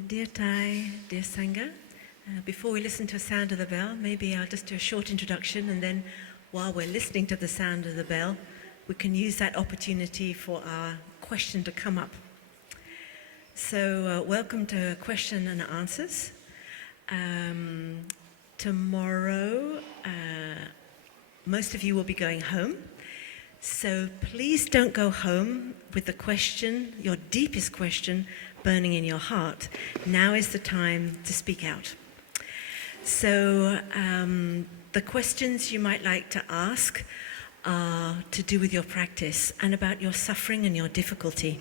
Dear Thai, dear Sangha, before we listen to a sound of the bell, maybe I'll just do a short introduction, and then while we're listening to the sound of the bell, we can use that opportunity for our question to come up. So welcome to Question and Answers. Tomorrow, most of you will be going home. So please don't go home with the question, your deepest question, burning in your heart. Now is the time to speak out. So the questions you might like to ask are to do with your practice and about your suffering and your difficulty.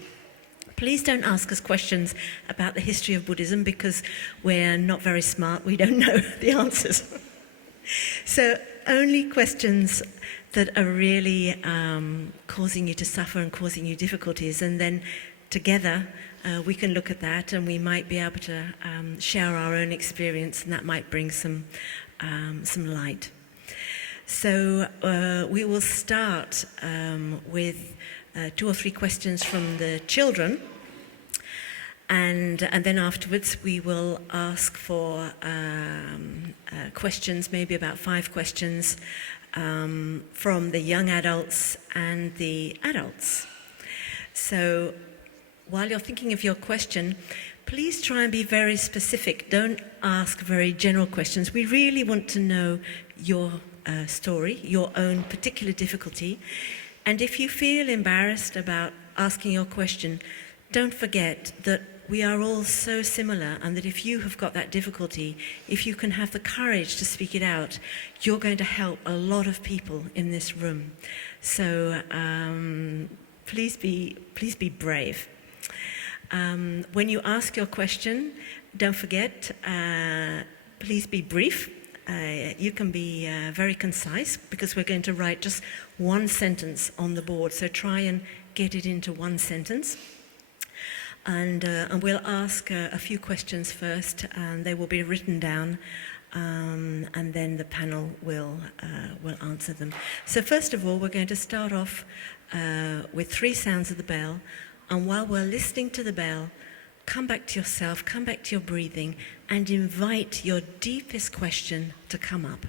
Please don't ask us questions about the history of Buddhism because we're not very smart, we don't know the answers. So only questions that are really causing you to suffer and causing you difficulties, and then together we can look at that and we might be able to share our own experience, and that might bring some light. So we will start with 2 or 3 questions from the children, and then afterwards we will ask for questions, maybe about 5 questions from the young adults and the adults. So while you're thinking of your question, please try and be very specific. Don't ask very general questions. We really want to know your story, your own particular difficulty. And if you feel embarrassed about asking your question, don't forget that we are all so similar, and that if you have got that difficulty, if you can have the courage to speak it out, you're going to help a lot of people in this room. So please be brave. When you ask your question, don't forget, please be brief. You can be very concise, because we're going to write just 1 sentence on the board, so try and get it into 1 sentence. And we'll ask a few questions first, and they will be written down, and then the panel will answer them. So first of all, we're going to start off with 3 sounds of the bell, and while we're listening to the bell, come back to yourself, come back to your breathing, and invite your deepest question to come up.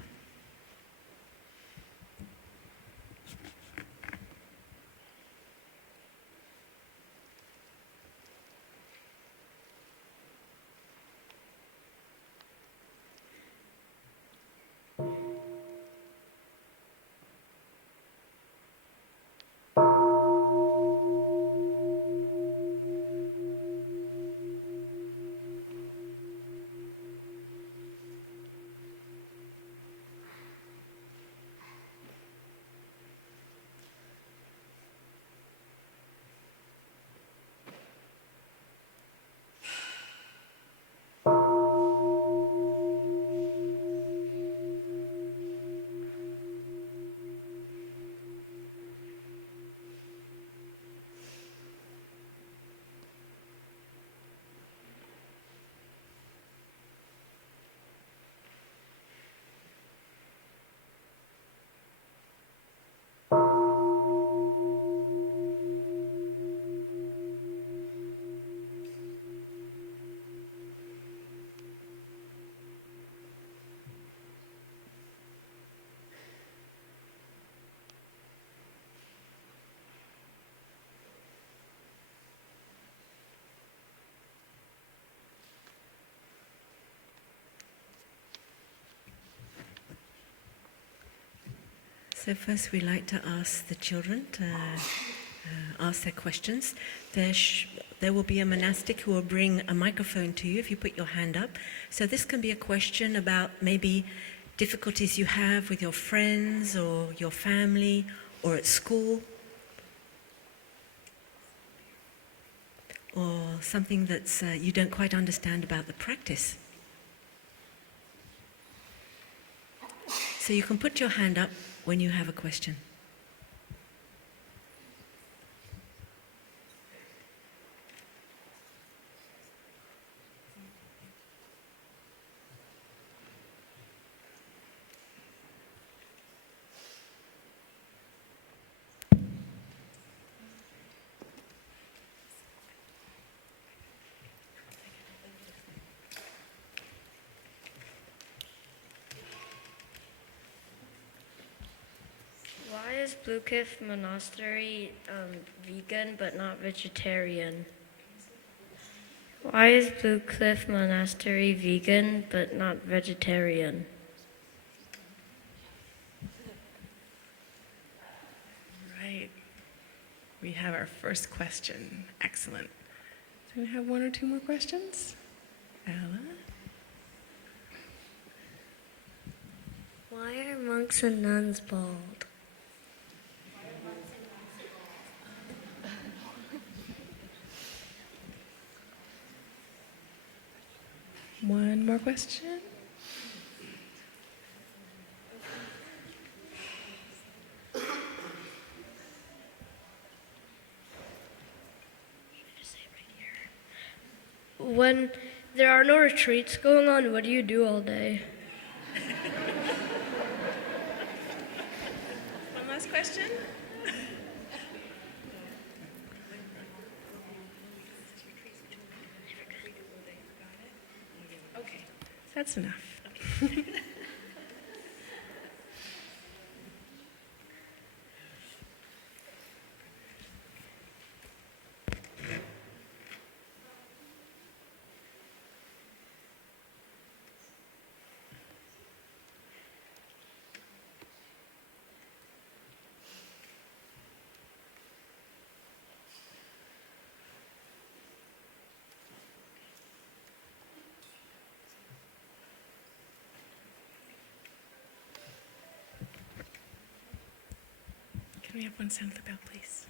So first we like to ask the children to ask their questions. There will be a monastic who will bring a microphone to you if you put your hand up. So this can be a question about maybe difficulties you have with your friends or your family or at school, or something that's you don't quite understand about the practice. So you can put your hand up when you have a question. is Blue Cliff Monastery vegan but not vegetarian? Why is Blue Cliff Monastery vegan but not vegetarian? Right. We have our first question. Excellent. Do we have one or two more questions? Ella? Why are monks and nuns bald? One more question. When there are no retreats going on, what do you do all day? One last question. Okay, that's enough. Can we have one sound of the bell, please?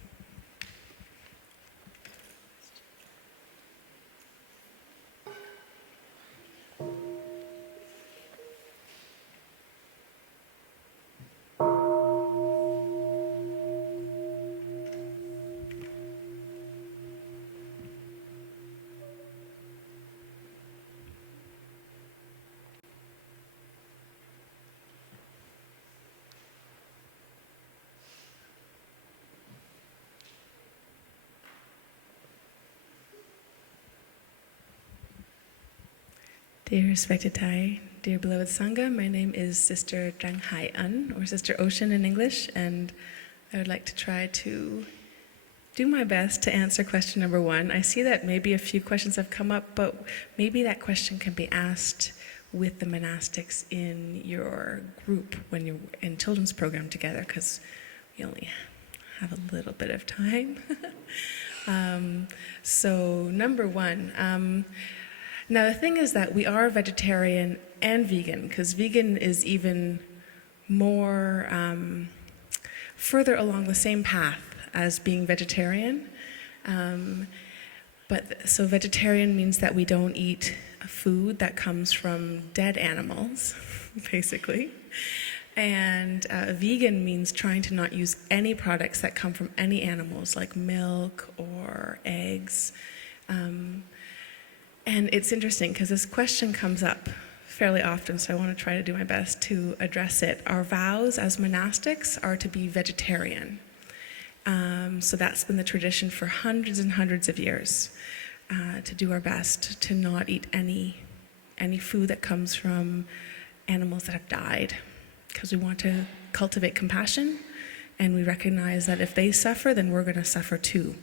Dear respected Thai, dear beloved Sangha, my name is Sister Trang Hai Un, or Sister Ocean in English, and I would like to try to do my best to answer question number one. I see that maybe a few questions have come up, but maybe that question can be asked with the monastics in your group when you're in children's program together, because we only have a little bit of time. So number one, now the thing is that we are vegetarian and vegan, because vegan is even more further along the same path as being vegetarian. So vegetarian means that we don't eat food that comes from dead animals, basically. And vegan means trying to not use any products that come from any animals, like milk or eggs. And it's interesting because this question comes up fairly often, so I want to try to do my best to address it. Our vows as monastics are to be vegetarian. So that's been the tradition for hundreds and hundreds of years, to do our best to not eat any food that comes from animals that have died, because we want to cultivate compassion, and we recognize that if they suffer, then we're going to suffer too.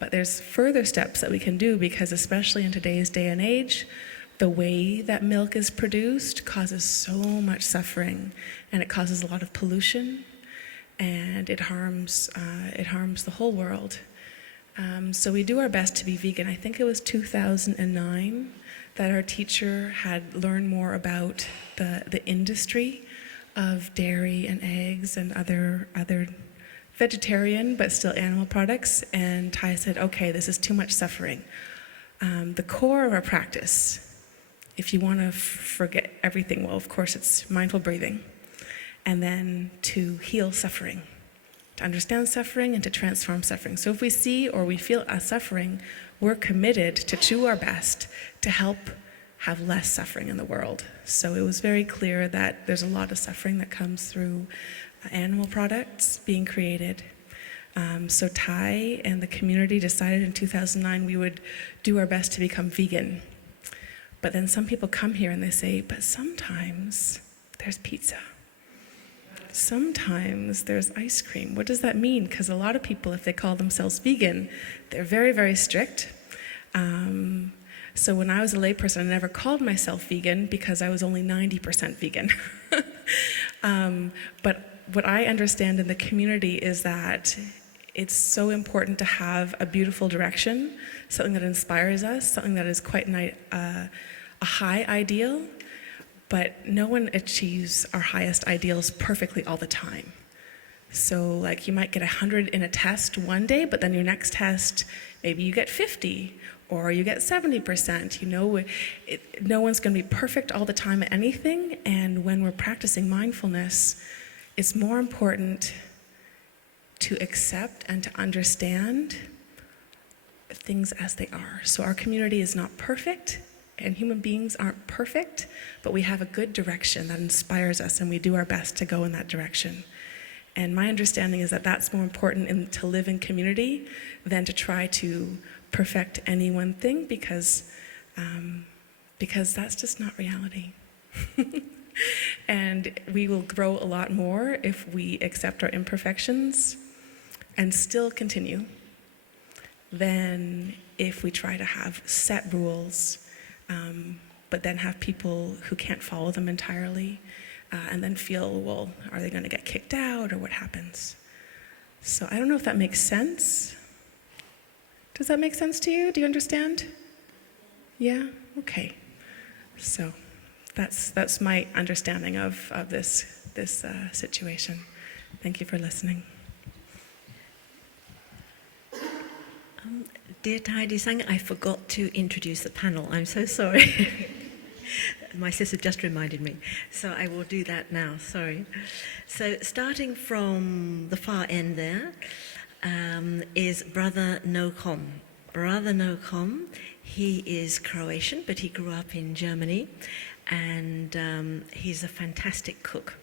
But there's further steps that we can do, because especially in today's day and age, the way that milk is produced causes so much suffering, and it causes a lot of pollution, and it harms the whole world. So we do our best to be vegan. I think it was 2009 that our teacher had learned more about the industry of dairy and eggs and other vegetarian but still animal products, and Thai said, okay, this is too much suffering. The core of our practice, if you want to forget everything, well, of course, it's mindful breathing, and then to heal suffering, to understand suffering and to transform suffering. So if we see or we feel a suffering, we're committed to do our best to help have less suffering in the world. So it was very clear that there's a lot of suffering that comes through animal products being created. So Thai and the community decided in 2009 we would do our best to become vegan. But then some people come here and they say, but sometimes there's pizza. sometimes there's ice cream. What does that mean? Because a lot of people, if they call themselves vegan, they're very, very strict. So when I was a layperson, I never called myself vegan because I was only 90% vegan. But what I understand in the community is that it's so important to have a beautiful direction, something that inspires us, something that is quite a high ideal, but no one achieves our highest ideals perfectly all the time. So like you might get 100 in a test one day, but then your next test, maybe you get 50 or you get 70%. You know, no one's going to be perfect all the time at anything, and when we're practicing mindfulness, it's more important to accept and to understand things as they are. So our community is not perfect, and human beings aren't perfect, but we have a good direction that inspires us, and we do our best to go in that direction. And my understanding is that that's more important to live in community than to try to perfect any one thing, because that's just not reality. And we will grow a lot more if we accept our imperfections and still continue than if we try to have set rules, but then have people who can't follow them entirely, and then feel, well, are they going to get kicked out, or what happens? So I don't know if that makes sense. Does that make sense to you? Do you understand? Yeah? Okay. So that's my understanding of this situation. Thank you for listening. Dear Tidy Sang, I forgot to introduce the panel. I'm so sorry. My sister just reminded me. So I will do that now, sorry. So starting from the far end there is Brother Ngo Khong. Brother Ngo Khong, he is Croatian, but he grew up in Germany, and he's a fantastic cook,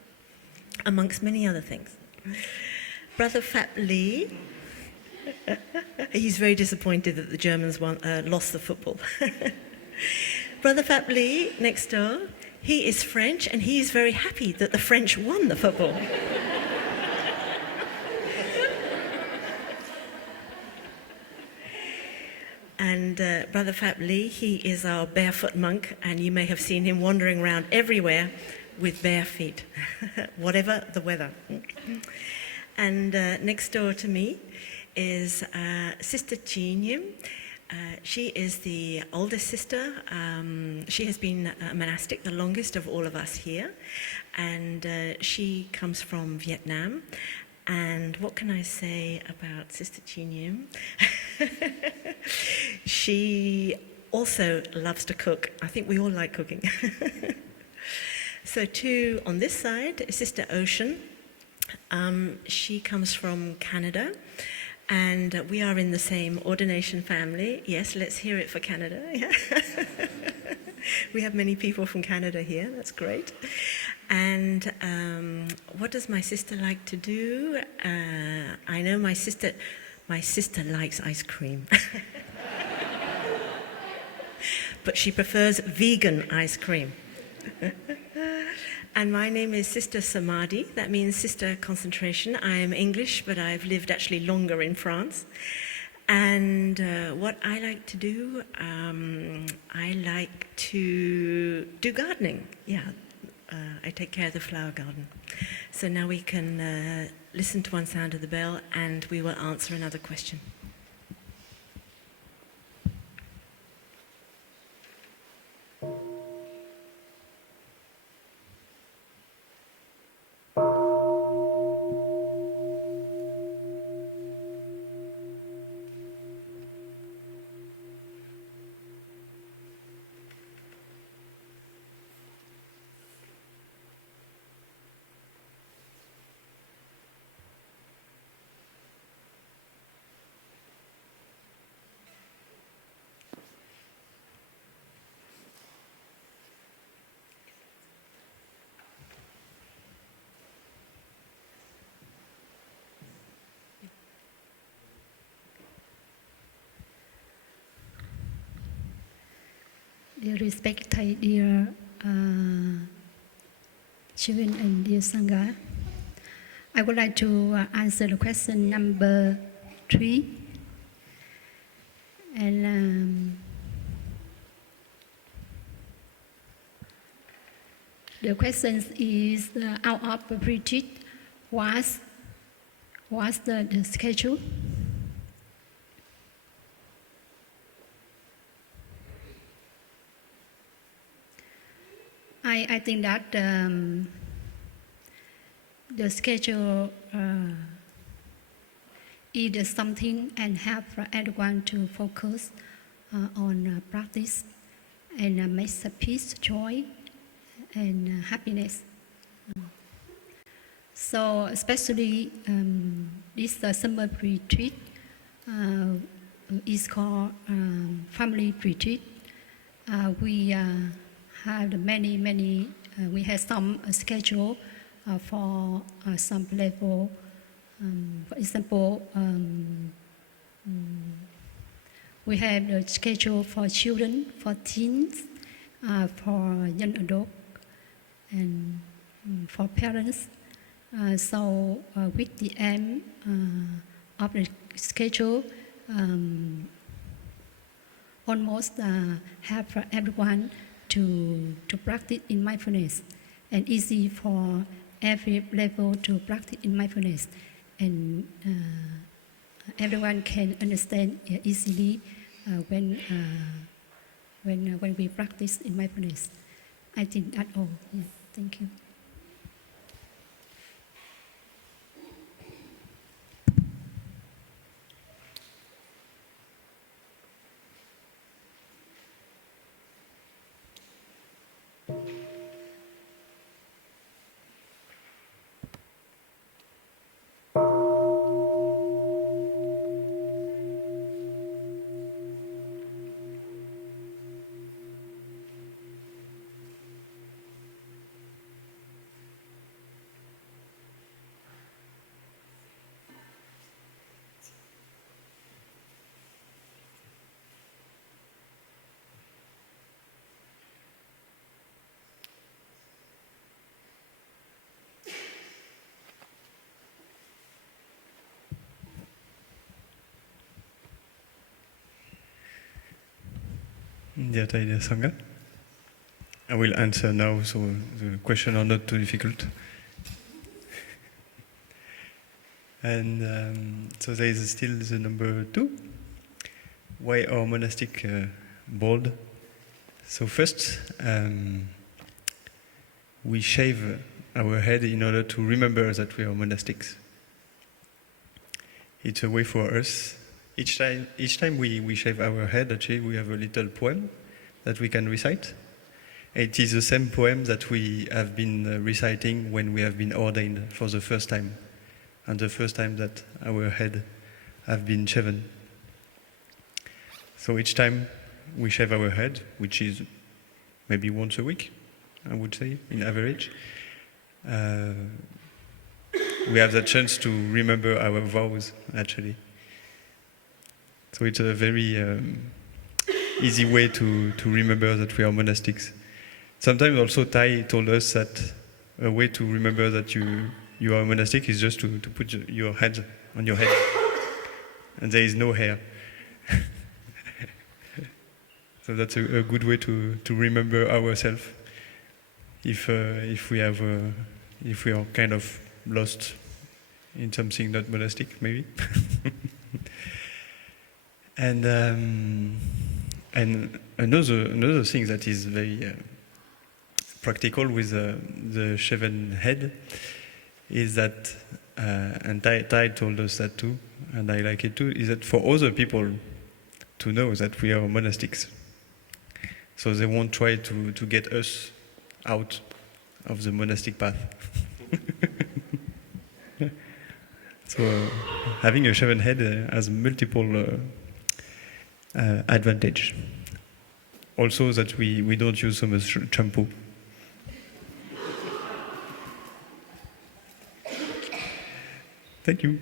amongst many other things. Brother Phap Ly, he's very disappointed that the Germans lost the football. Brother Phap Ly, next door, he is French, and he is very happy that the French won the football. And Brother Phap Ly, he is our barefoot monk, and you may have seen him wandering around everywhere with bare feet, whatever the weather. And next door to me is Srs Chi Nghiem. She is the oldest sister. She has been a monastic the longest of all of us here, and she comes from Vietnam. And what can I say about Srs Chi Nghiem? She also loves to cook. I think we all like cooking. So too, on this side, Sister Ocean. She comes from Canada, and we are in the same ordination family. Yes, let's hear it for Canada. Yeah. We have many people from Canada here. That's great. And what does my sister like to do? I know my sister likes ice cream. But she prefers vegan ice cream. And my name is Sister Samadhi. That means Sister Concentration. I am English, but I've lived actually longer in France. And what I like to do, I like to do gardening. Yeah, I take care of the flower garden. So now we can listen to one sound of the bell, and we will answer another question. Dear respected dear children and dear Sangha, I would like to answer the question number 3. And the question is, out of the retreat, what's the schedule? I think that the schedule is something and help for everyone to focus on practice and make peace, joy, and happiness. So especially this summer retreat is called family retreat. We have many. We have some schedule for some level. For example, we have the schedule for children, for teens, for young adults, and for parents. So with the aim of the schedule, almost help for everyone to practice in mindfulness, and easy for every level to practice in mindfulness, and everyone can understand easily when we practice in mindfulness. I think that's all. Yeah, thank you. Dear Sangha, I will answer now, so the questions are not too difficult. And so there is still the number 2. Why our monastic bold? So first, we shave our head in order to remember that we are monastics. It's a way for us. Each time we shave our head, actually, we have a little poem that we can recite. It is the same poem that we have been reciting when we have been ordained for the first time, and the first time that our head have been shaven. So each time we shave our head, which is maybe once a week, I would say, in average, we have the chance to remember our vows, actually. So it's a very easy way to remember that we are monastics. Sometimes also Thai told us that a way to remember that you are a monastic is just to put your hand on your head, and there is no hair. So that's a good way to remember ourselves if we are kind of lost in something not monastic, maybe. And another thing that is very practical with the shaven head is that, and Thai told us that too, and I like it too, is that for other people to know that we are monastics. So they won't try to get us out of the monastic path. So having a shaven head has multiple advantage. Also that we don't use so much shampoo. Thank you.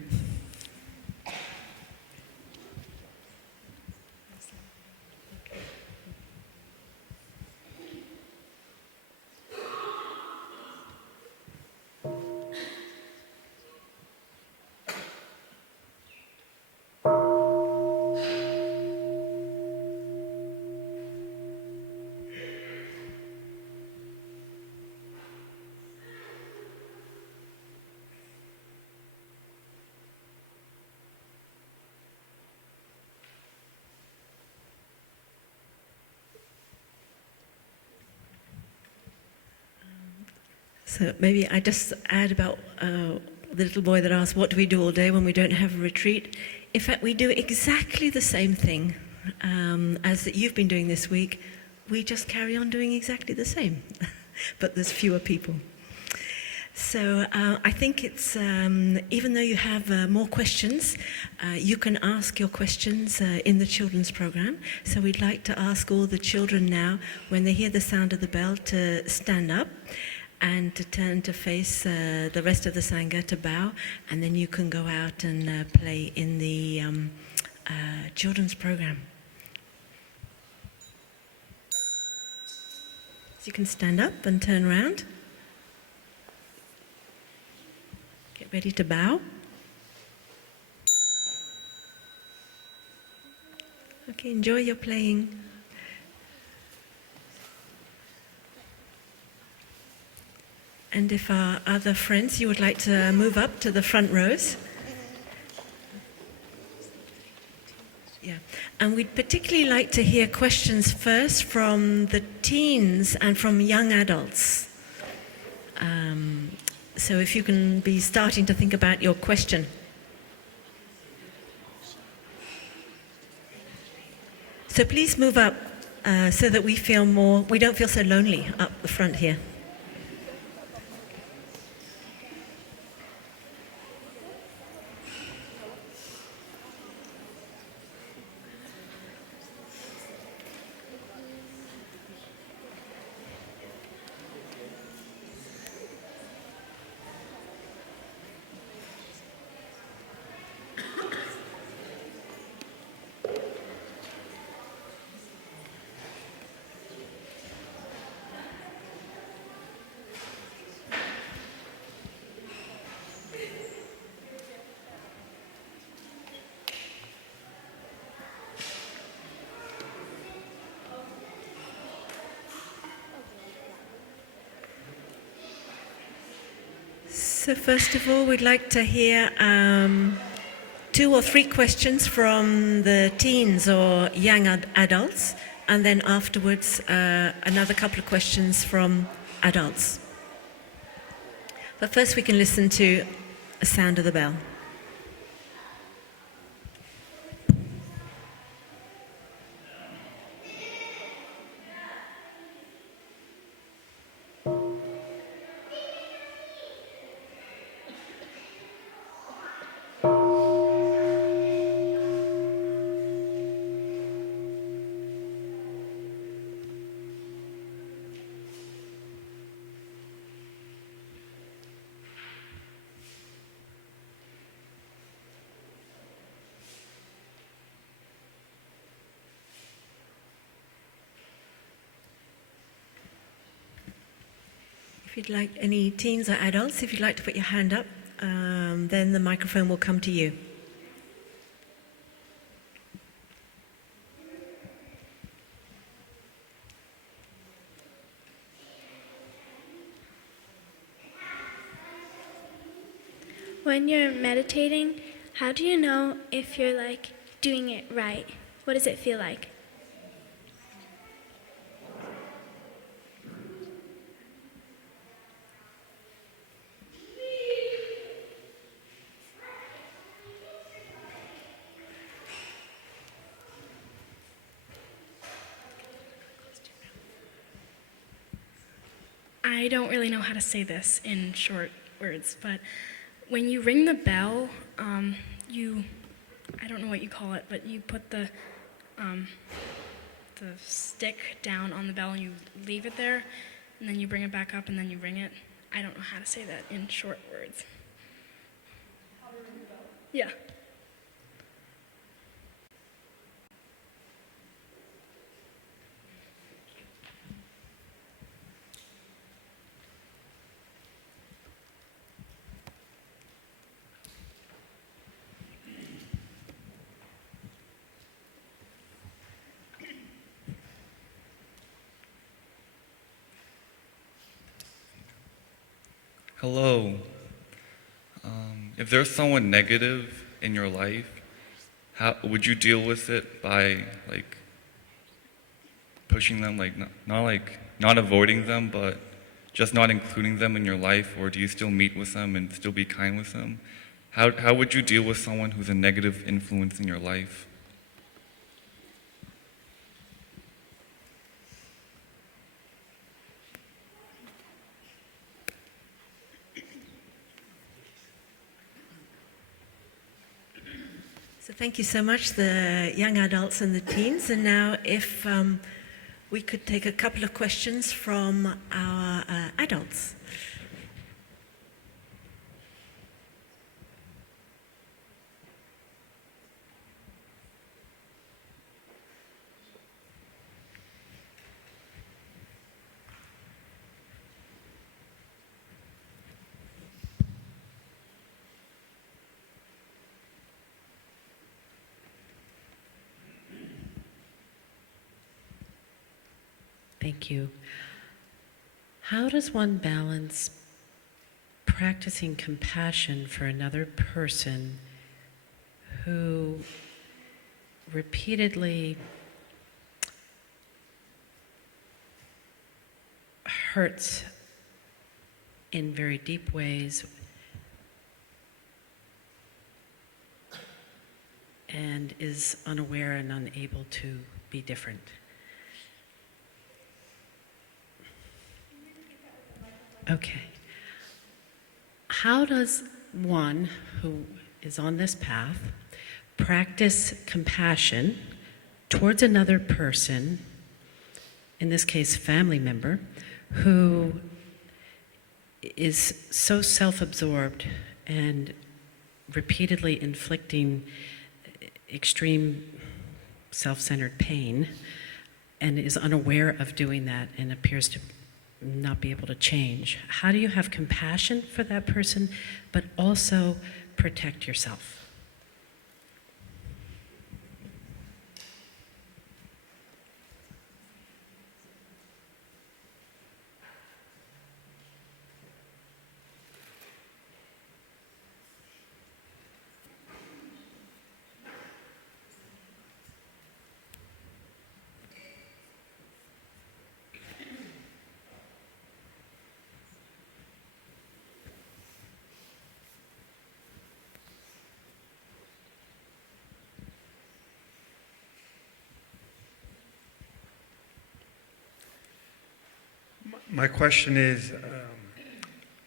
So maybe I just add about the little boy that asked, what do we do all day when we don't have a retreat? In fact, we do exactly the same thing as that you've been doing this week. We just carry on doing exactly the same, but there's fewer people. So I think it's, even though you have more questions, you can ask your questions in the children's program. So we'd like to ask all the children now, when they hear the sound of the bell, to stand up and to turn to face the rest of the Sangha, to bow, and then you can go out and play in the children's program. So you can stand up and turn around. Get ready to bow. Okay, enjoy your playing. And if our other friends, you would like to move up to the front rows. Yeah, and we'd particularly like to hear questions first from the teens and from young adults. So if you can be starting to think about your question. So please move up so that we don't feel so lonely up the front here. So first of all, we'd like to hear 2 or 3 questions from the teens or young adults, and then afterwards another couple of questions from adults. But first we can listen to a sound of the bell. If you'd like, any teens or adults, if you'd like to put your hand up, then the microphone will come to you. When you're meditating, how do you know if you're doing it right? What does it feel like? I don't really know how to say this in short words, but when you ring the bell, I don't know what you call it, but you put the stick down on the bell and you leave it there, and then you bring it back up and then you ring it. I don't know how to say that in short words. Yeah. Hello. If there's someone negative in your life, how would you deal with it? By pushing them, not avoiding them, but just not including them in your life, or do you still meet with them and still be kind with them? How would you deal with someone who's a negative influence in your life? So thank you so much, the young adults and the teens. And now if we could take a couple of questions from our adults. Thank you. How does one balance practicing compassion for another person who repeatedly hurts in very deep ways and is unaware and unable to be different? Okay. How does one who is on this path practice compassion towards another person, in this case, family member, who is so self-absorbed and repeatedly inflicting extreme self-centered pain and is unaware of doing that and appears to not be able to change? How do you have compassion for that person, but also protect yourself? My question is,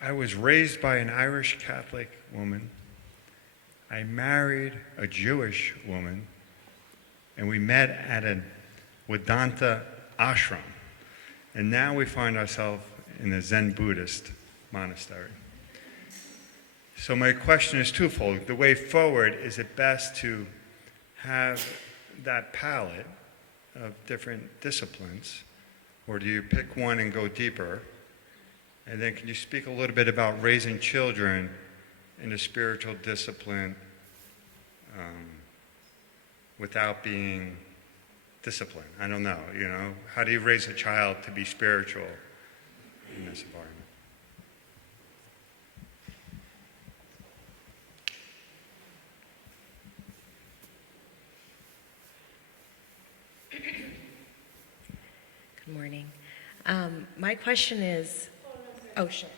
I was raised by an Irish Catholic woman. I married a Jewish woman, and we met at a Vedanta ashram. And now we find ourselves in a Zen Buddhist monastery. So my question is twofold. The way forward, is it best to have that palette of different disciplines, or do you pick one and go deeper? And then can you speak a little bit about raising children in a spiritual discipline without being disciplined? I don't know, how do you raise a child to be spiritual in this environment? Good morning. My question is, oh, sure.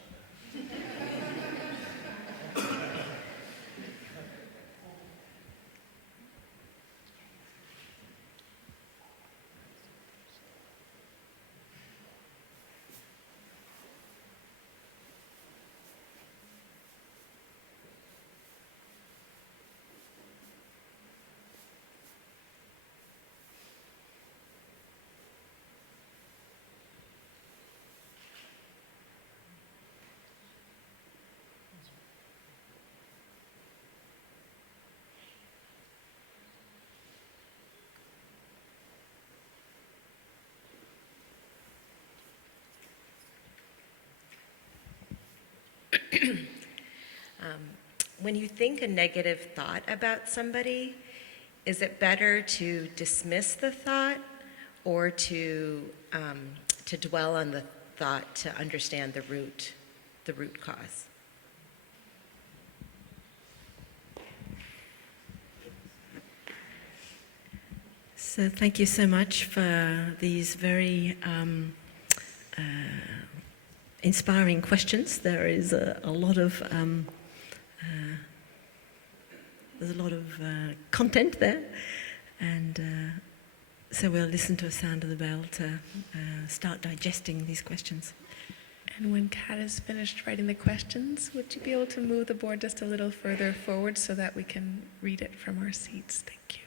When you think a negative thought about somebody, is it better to dismiss the thought or to dwell on the thought to understand the root cause? So thank you so much for these very inspiring questions. There is a lot of content there, and so we'll listen to a sound of the bell to start digesting these questions. And when Kat is finished writing the questions, would you be able to move the board just a little further forward so that we can read it from our seats? Thank you.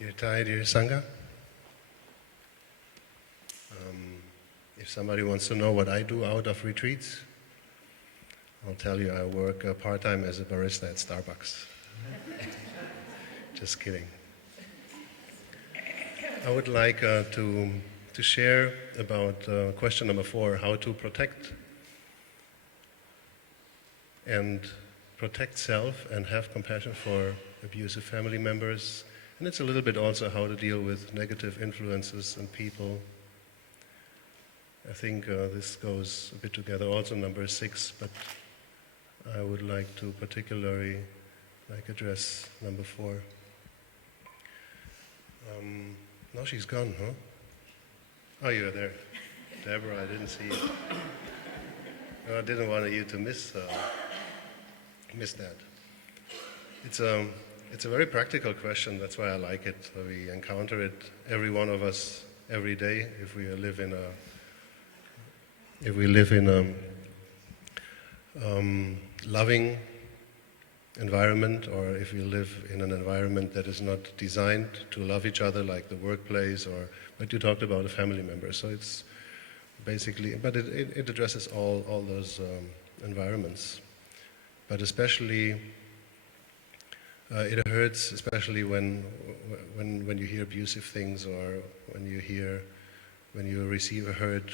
Dear Thai, dear Sangha, if somebody wants to know what I do out of retreats, I'll tell you I work part-time as a barista at Starbucks. Just kidding. I would like to share about question number 4, how to protect self and have compassion for abusive family members. And it's a little bit also how to deal with negative influences and people. I think this goes a bit together, also number 6, but I would like to particularly address number 4. Now she's gone, huh? Oh, you're there. Deborah, I didn't see you. No, I didn't want you to miss that. It's a very practical question. That's why I like it. We encounter it, every one of us, every day. If we live in a loving environment, or if we live in an environment that is not designed to love each other, like the workplace, but you talked about a family member. So it's basically, but it addresses all those environments. But especially. It hurts, especially when you hear abusive things, or when you receive a hurt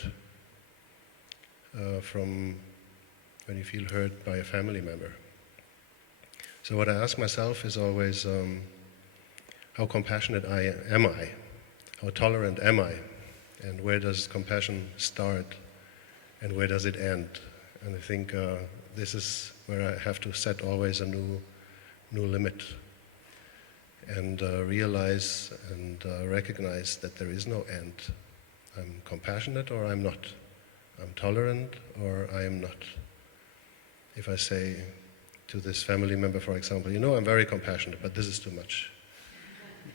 when you feel hurt by a family member. So what I ask myself is always, how compassionate am I? How tolerant am I? And where does compassion start? And where does it end? And I think this is where I have to set always a new limit, and realize and recognize that there is no end. I'm compassionate or I'm not. I'm tolerant or I am not. If I say to this family member, for example, I'm very compassionate, but this is too much.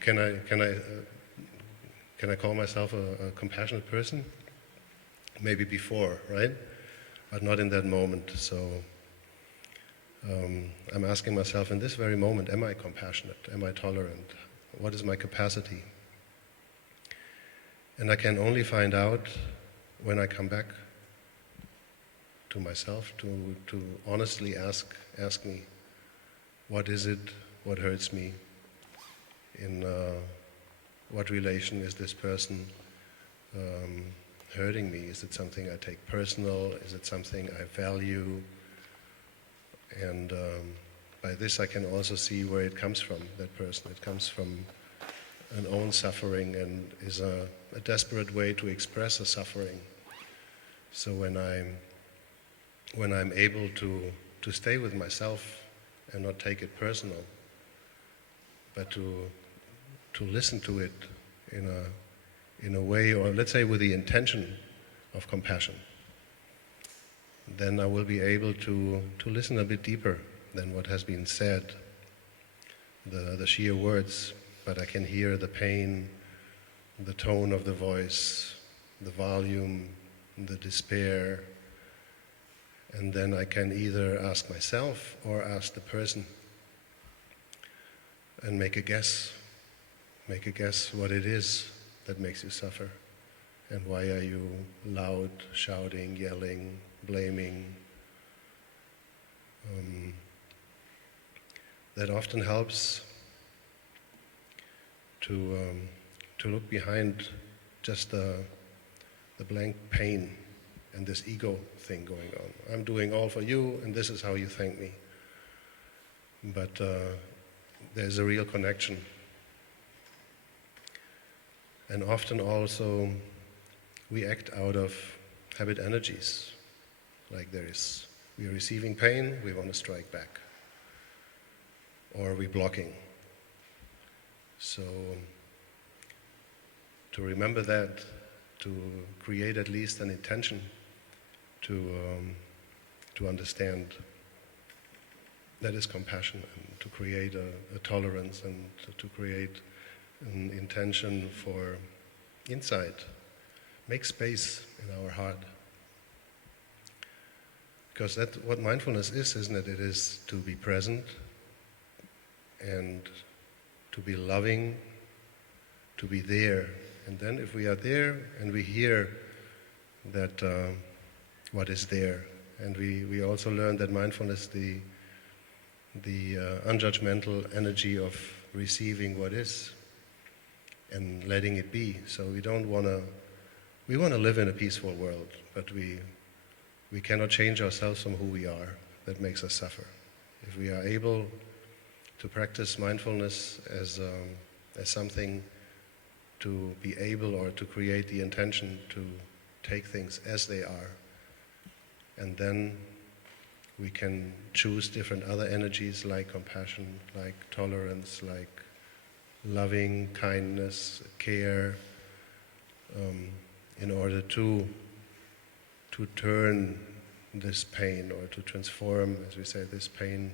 Can I call myself a compassionate person? Maybe before, right? But not in that moment. So I'm asking myself in this very moment, am I compassionate? Am I tolerant? What is my capacity? And I can only find out when I come back to myself, to honestly ask me, what is it, what hurts me? In what relation is this person hurting me? Is it something I take personal? Is it something I value? by this I can also see where it comes from, that person. It comes from an own suffering and is a desperate way to express a suffering. So when I'm able to stay with myself and not take it personal, but to listen to it in a way, or let's say with the intention of compassion, then I will be able to listen a bit deeper than what has been said, the sheer words, but I can hear the pain, the tone of the voice, the volume, the despair, and then I can either ask myself or ask the person and make a guess what it is that makes you suffer, and why are you loud, shouting, yelling, blaming. That often helps to look behind just the blank pain and this ego thing going on. I'm doing all for you, and this is how you thank me. But there's a real connection. And often also we act out of habit energies. Like we are receiving pain, we want to strike back. Or we're blocking. So to remember that, to create at least an intention to understand that is compassion, and to create a tolerance, and to create an intention for insight. Make space in our heart. Because that's what mindfulness is, isn't it? It is to be present and to be loving, to be there. And then if we are there and we hear that what is there, and we also learn that mindfulness, the unjudgmental energy of receiving what is and letting it be. So we want to live in a peaceful world, but we cannot change ourselves from who we are. That makes us suffer. If we are able to practice mindfulness as something to be able, or to create the intention to take things as they are, and then we can choose different other energies like compassion, like tolerance, like loving, kindness, care, in order to turn this pain, or to transform, as we say, this pain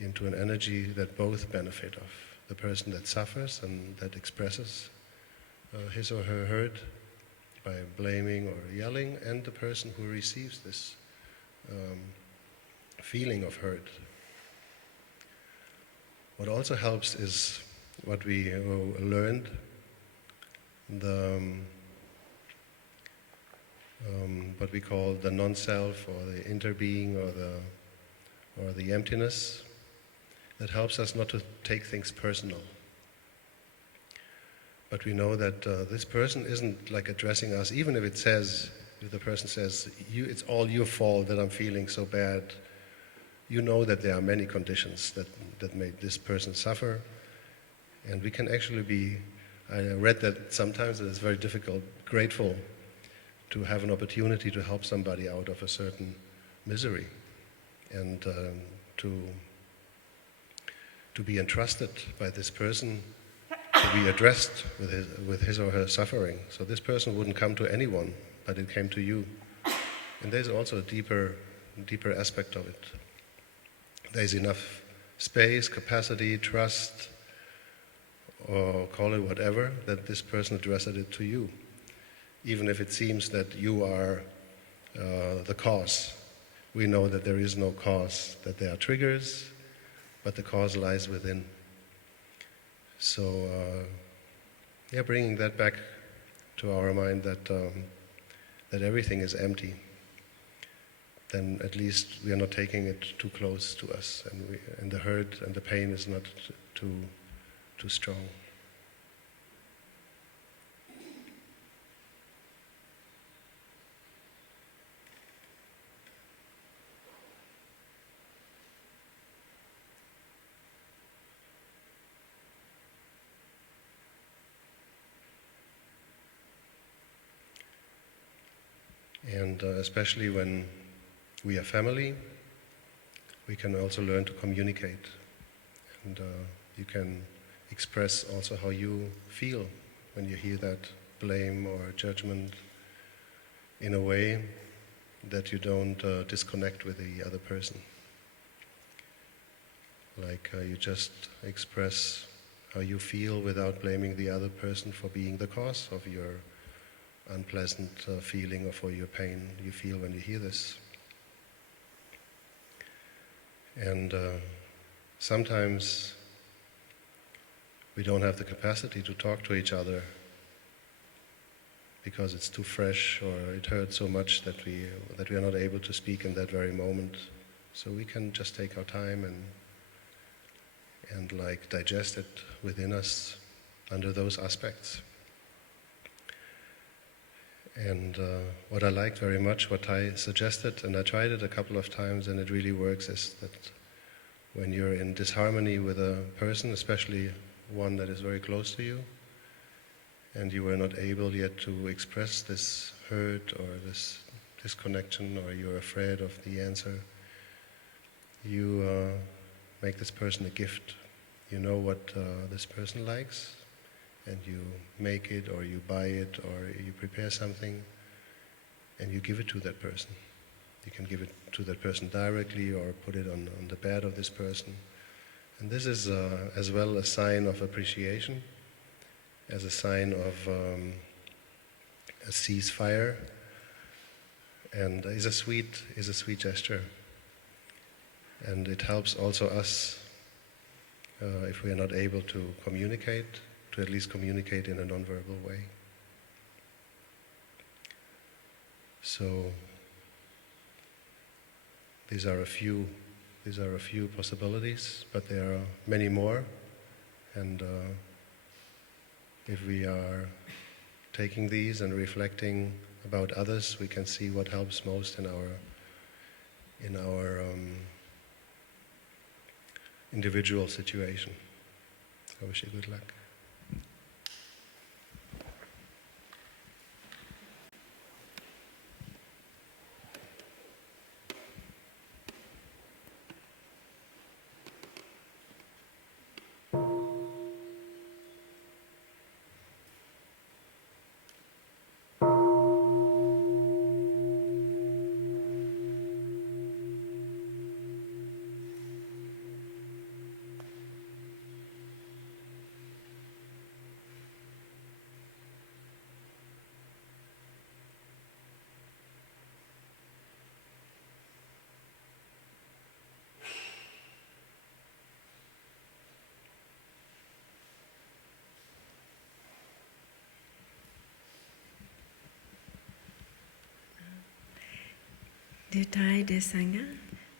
into an energy that both benefit of. The person that suffers and that expresses his or her hurt by blaming or yelling, and the person who receives this feeling of hurt. What also helps is what we learned, what we call the non-self, or the interbeing, or the emptiness, that helps us not to take things personal. But we know that this person isn't like addressing us, even if the person says, it's all your fault that I'm feeling so bad. You know that there are many conditions that made this person suffer, and we can actually be, I read that sometimes it is very difficult, grateful to have an opportunity to help somebody out of a certain misery, and to be entrusted by this person to be addressed with his or her suffering. So this person wouldn't come to anyone, but it came to you. And there's also a deeper aspect of it. There's enough space, capacity, trust, or call it whatever, that this person addressed it to you. Even if it seems that you are the cause. We know that there is no cause, that there are triggers, but the cause lies within. So, bringing that back to our mind, that everything is empty, then at least we are not taking it too close to us, and the hurt and the pain is not too strong. And especially when we are family, we can also learn to communicate. And you can express also how you feel when you hear that blame or judgment in a way that you don't disconnect with the other person. Like you just express how you feel without blaming the other person for being the cause of your unpleasant feeling or for your pain you feel when you hear this. And sometimes we don't have the capacity to talk to each other because it's too fresh or it hurts so much that we are not able to speak in that very moment. So we can just take our time and like digest it within us under those aspects. And what I liked very much, what I suggested, and I tried it a couple of times and it really works, is that when you're in disharmony with a person, especially one that is very close to you, and you were not able yet to express this hurt or this disconnection, or you're afraid of the answer, you make this person a gift. You know what this person likes, and you make it, or you buy it, or you prepare something, and you give it to that person. You can give it to that person directly, or put it on the bed of this person. And this is as well a sign of appreciation, as a sign of a ceasefire, and is a sweet gesture. And it helps also us, if we are not able to communicate, to at least communicate in a non-verbal way. So these are a few possibilities, but there are many more. And if we are taking these and reflecting about others, we can see what helps most in our individual situation. I wish you good luck. Dear Thai, dear Sangha,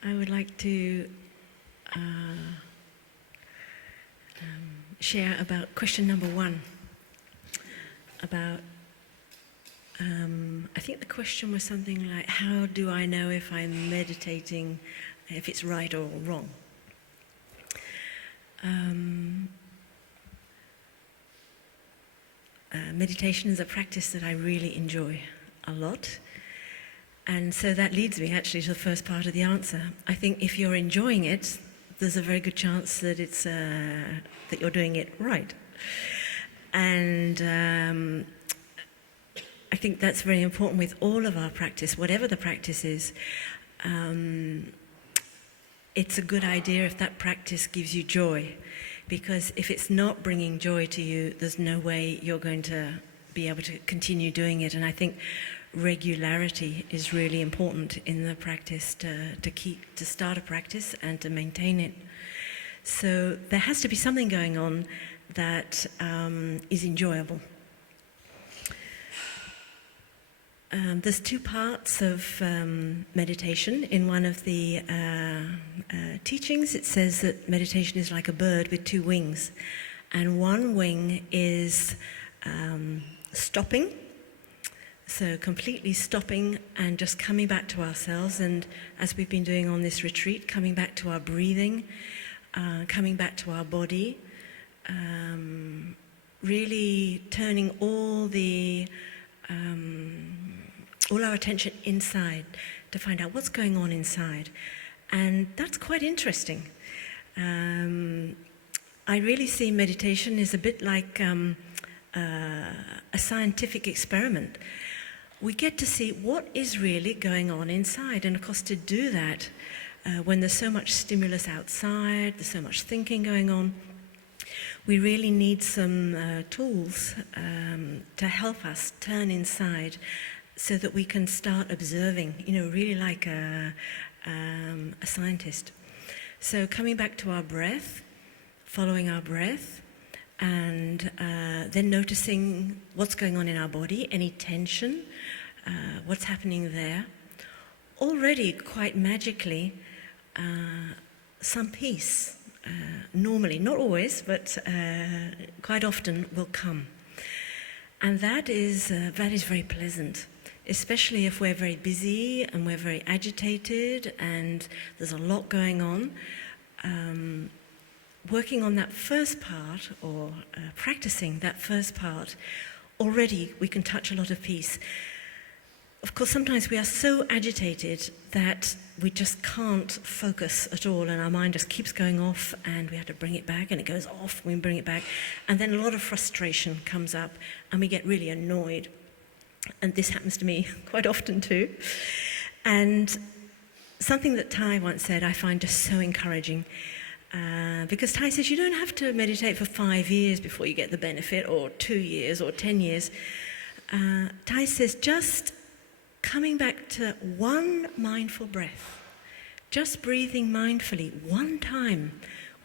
I would like to share about question number 1. About, I think the question was something like, how do I know if I'm meditating, if it's right or wrong? Meditation is a practice that I really enjoy a lot. And so that leads me actually to the first part of the answer. I think if you're enjoying it, there's a very good chance that it's that you're doing it right. And I think that's very important with all of our practice, whatever the practice is. It's a good idea if that practice gives you joy, because if it's not bringing joy to you, there's no way you're going to be able to continue doing it. And I think regularity is really important in the practice, to start a practice and to maintain it. So there has to be something going on that is enjoyable. There's 2 parts of meditation. In one of the teachings, it says that meditation is like a bird with 2 wings, and one wing is stopping. So completely stopping and just coming back to ourselves, and as we've been doing on this retreat, coming back to our breathing, coming back to our body, really turning all the all our attention inside to find out what's going on inside. And that's quite interesting. I really see meditation is a bit like a scientific experiment. We get to see what is really going on inside. And of course, to do that, when there's so much stimulus outside, there's so much thinking going on, we really need some tools to help us turn inside so that we can start observing, really like a scientist. So coming back to our breath, following our breath, and then noticing what's going on in our body, any tension, what's happening there. Already, quite magically, some peace, normally, not always, but quite often will come. And that is very pleasant, especially if we're very busy and we're very agitated and there's a lot going on. Working on that first part, or practicing that first part, already we can touch a lot of peace. Of course, sometimes we are so agitated that we just can't focus at all, and our mind just keeps going off, and we have to bring it back, and it goes off, we bring it back, and then a lot of frustration comes up, and we get really annoyed. And this happens to me quite often too. And something that Thai once said I find just so encouraging. Because Thai says you don't have to meditate for 5 years before you get the benefit, or 2 years, or 10 years. Thai says just coming back to one mindful breath, just breathing mindfully one time,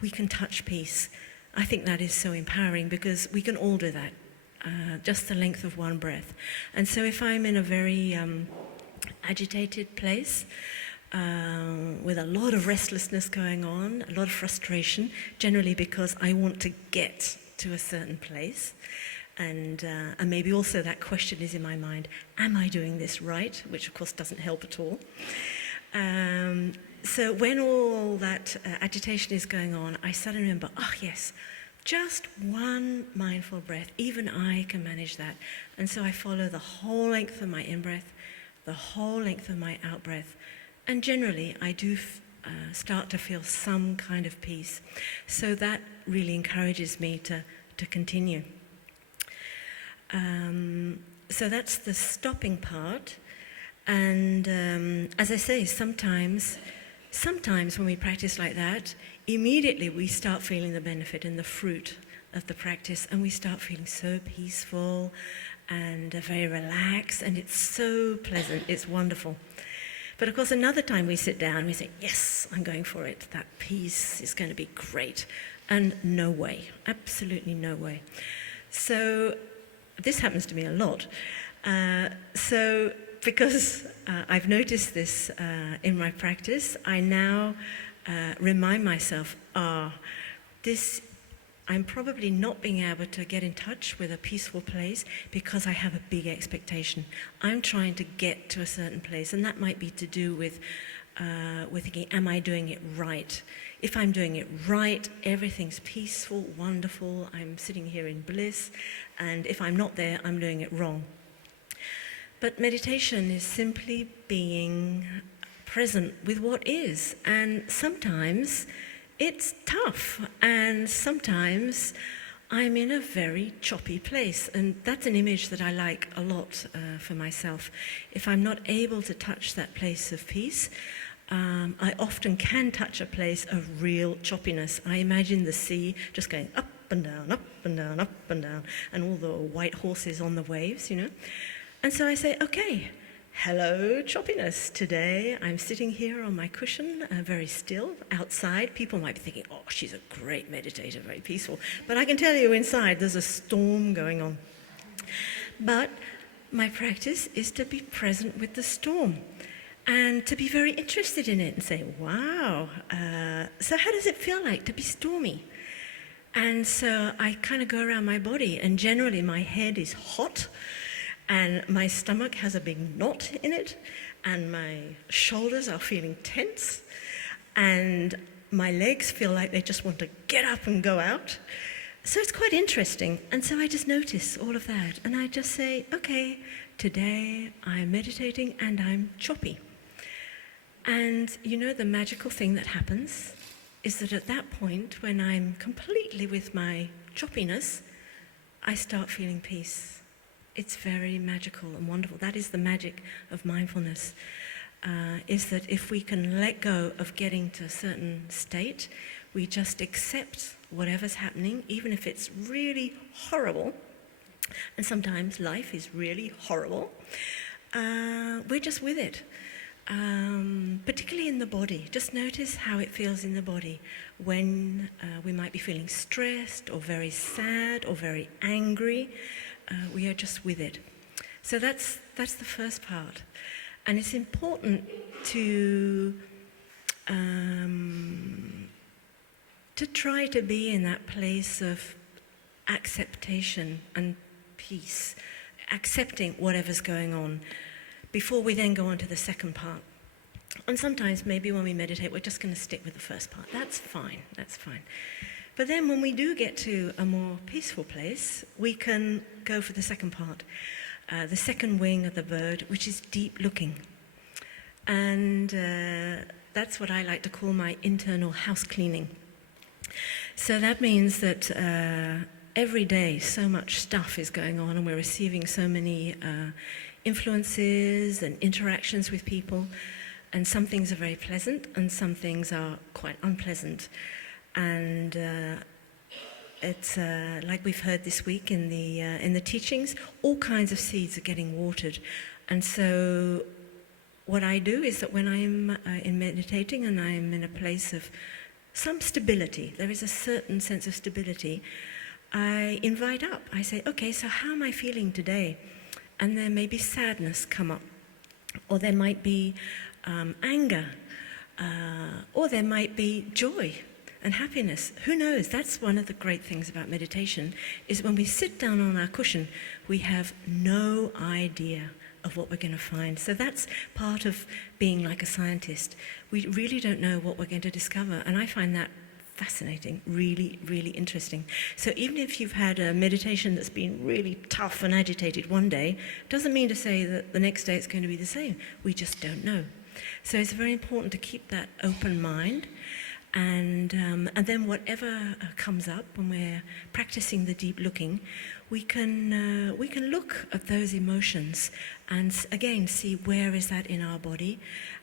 we can touch peace. I think that is so empowering because we can all do that, just the length of one breath. And so if I'm in a very agitated place, with a lot of restlessness going on, a lot of frustration, generally because I want to get to a certain place. And maybe also that question is in my mind, am I doing this right? Which of course doesn't help at all. So when all that agitation is going on, I suddenly remember, oh yes, just one mindful breath, even I can manage that. And so I follow the whole length of my in-breath, the whole length of my out-breath. And generally, I do start to feel some kind of peace. So that really encourages me to continue. So that's the stopping part. And as I say, sometimes when we practice like that, immediately we start feeling the benefit and the fruit of the practice, and we start feeling so peaceful and very relaxed, and it's so pleasant, it's wonderful. But of course, another time we sit down, we say, yes, I'm going for it. That peace is going to be great. And no way, absolutely no way. So this happens to me a lot. So because I've noticed this in my practice, I now remind myself, I'm probably not being able to get in touch with a peaceful place because I have a big expectation. I'm trying to get to a certain place, and that might be to do with thinking, am I doing it right? If I'm doing it right, everything's peaceful, wonderful, I'm sitting here in bliss, and if I'm not there, I'm doing it wrong. But meditation is simply being present with what is, and sometimes it's tough, and sometimes I'm in a very choppy place, and that's an image that I like a lot for myself. If I'm not able to touch that place of peace, I often can touch a place of real choppiness. I imagine the sea just going up and down, up and down, up and down, and all the white horses on the waves, And so I say, okay, hello, choppiness. Today I'm sitting here on my cushion, very still, outside. People might be thinking, oh, she's a great meditator, very peaceful. But I can tell you inside there's a storm going on. But my practice is to be present with the storm and to be very interested in it and say, wow, so how does it feel like to be stormy? And so I kind of go around my body, and generally my head is hot, and my stomach has a big knot in it, and my shoulders are feeling tense, and my legs feel like they just want to get up and go out. So it's quite interesting. And so I just notice all of that. And I just say, okay, today I'm meditating and I'm choppy. And you know, the magical thing that happens is that at that point, when I'm completely with my choppiness, I start feeling peace. It's very magical and wonderful. That is the magic of mindfulness, is that if we can let go of getting to a certain state, we just accept whatever's happening, even if it's really horrible, and sometimes life is really horrible, we're just with it. Particularly in the body. Just notice how it feels in the body when we might be feeling stressed or very sad or very angry. We are just with it. So that's the first part. And it's important to try to be in that place of acceptation and peace, accepting whatever's going on, before we then go on to the second part. And sometimes maybe when we meditate, we're just going to stick with the first part. That's fine, that's fine. But then when we do get to a more peaceful place, we can go for the second part, the second wing of the bird, which is deep looking. And that's what I like to call my internal house cleaning. So that means that every day so much stuff is going on and we're receiving so many influences and interactions with people, and some things are very pleasant and some things are quite unpleasant. And it's like we've heard this week in the teachings, all kinds of seeds are getting watered. And so what I do is that when I'm in meditating and I'm in a place of some stability, there is a certain sense of stability, I invite up. I say, okay, so how am I feeling today? And there may be sadness come up, or there might be anger, or there might be joy and happiness. Who knows? That's one of the great things about meditation, is when we sit down on our cushion, we have no idea of what we're going to find. So that's part of being like a scientist. We really don't know what we're going to discover, and I find that fascinating, really, really interesting. So even if you've had a meditation that's been really tough and agitated one day, doesn't mean to say that the next day it's going to be the same. We just don't know. So it's very important to keep that open mind, and then whatever comes up when we're practicing the deep looking, we can look at those emotions and again see where is that in our body,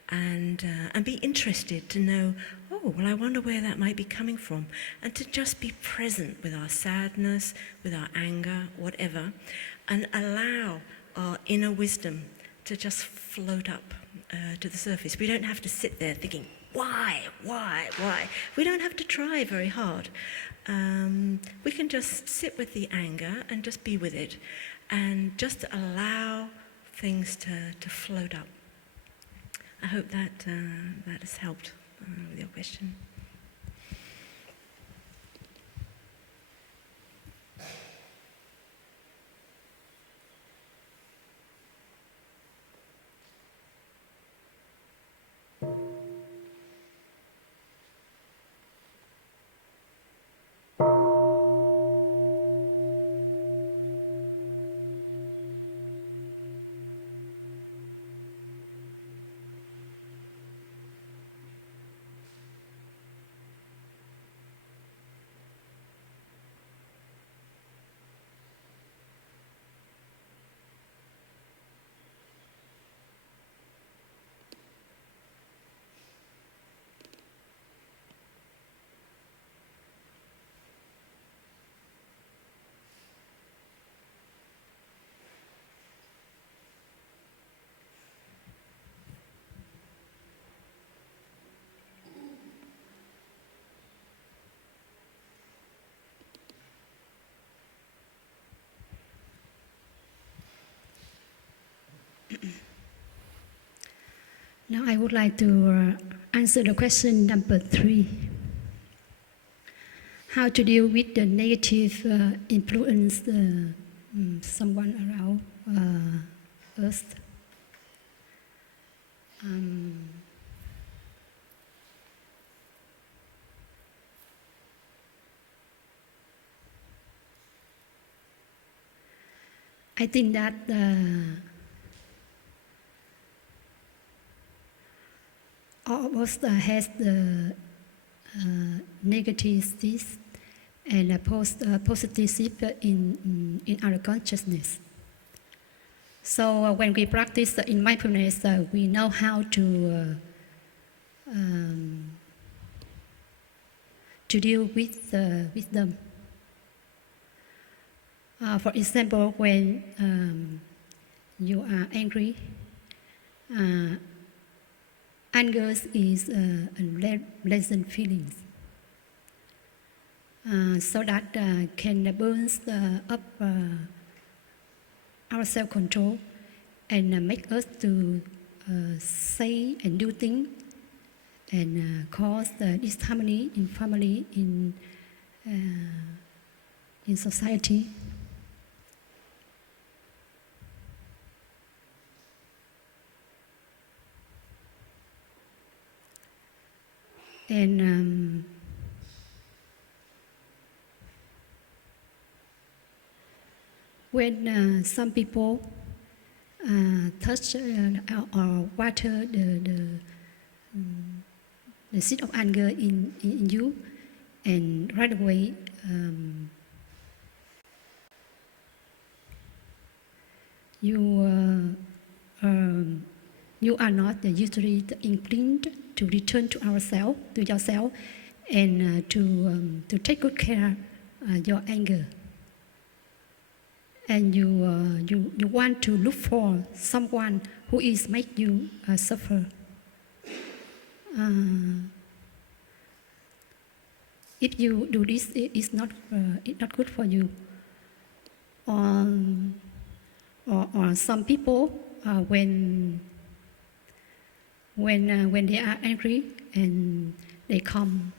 and be interested to know, oh, well, I wonder where that might be coming from, and to just be present with our sadness, with our anger, whatever, and allow our inner wisdom to just float up to the surface. We don't have to sit there thinking, why? We don't have to try very hard. We can just sit with the anger and just be with it, and just allow things to float up. I hope that has helped with your question. Now I would like to answer the question number 3. How to deal with the negative influence someone around us. I think that all of us has the negatives and positive in our consciousness. So when we practice in mindfulness, we know how to deal with them. For example, when you are angry, anger is a pleasant feeling. So that can burn up our self-control and make us to say and do things and cause disharmony in family, in society. And when some people touch or water the seed of anger in you, and right away you are not usually inclined to return to yourself, and to take good care your anger. And you want to look for someone who is make you suffer. If you do this, it's not good for you. Or some people when they are angry and they come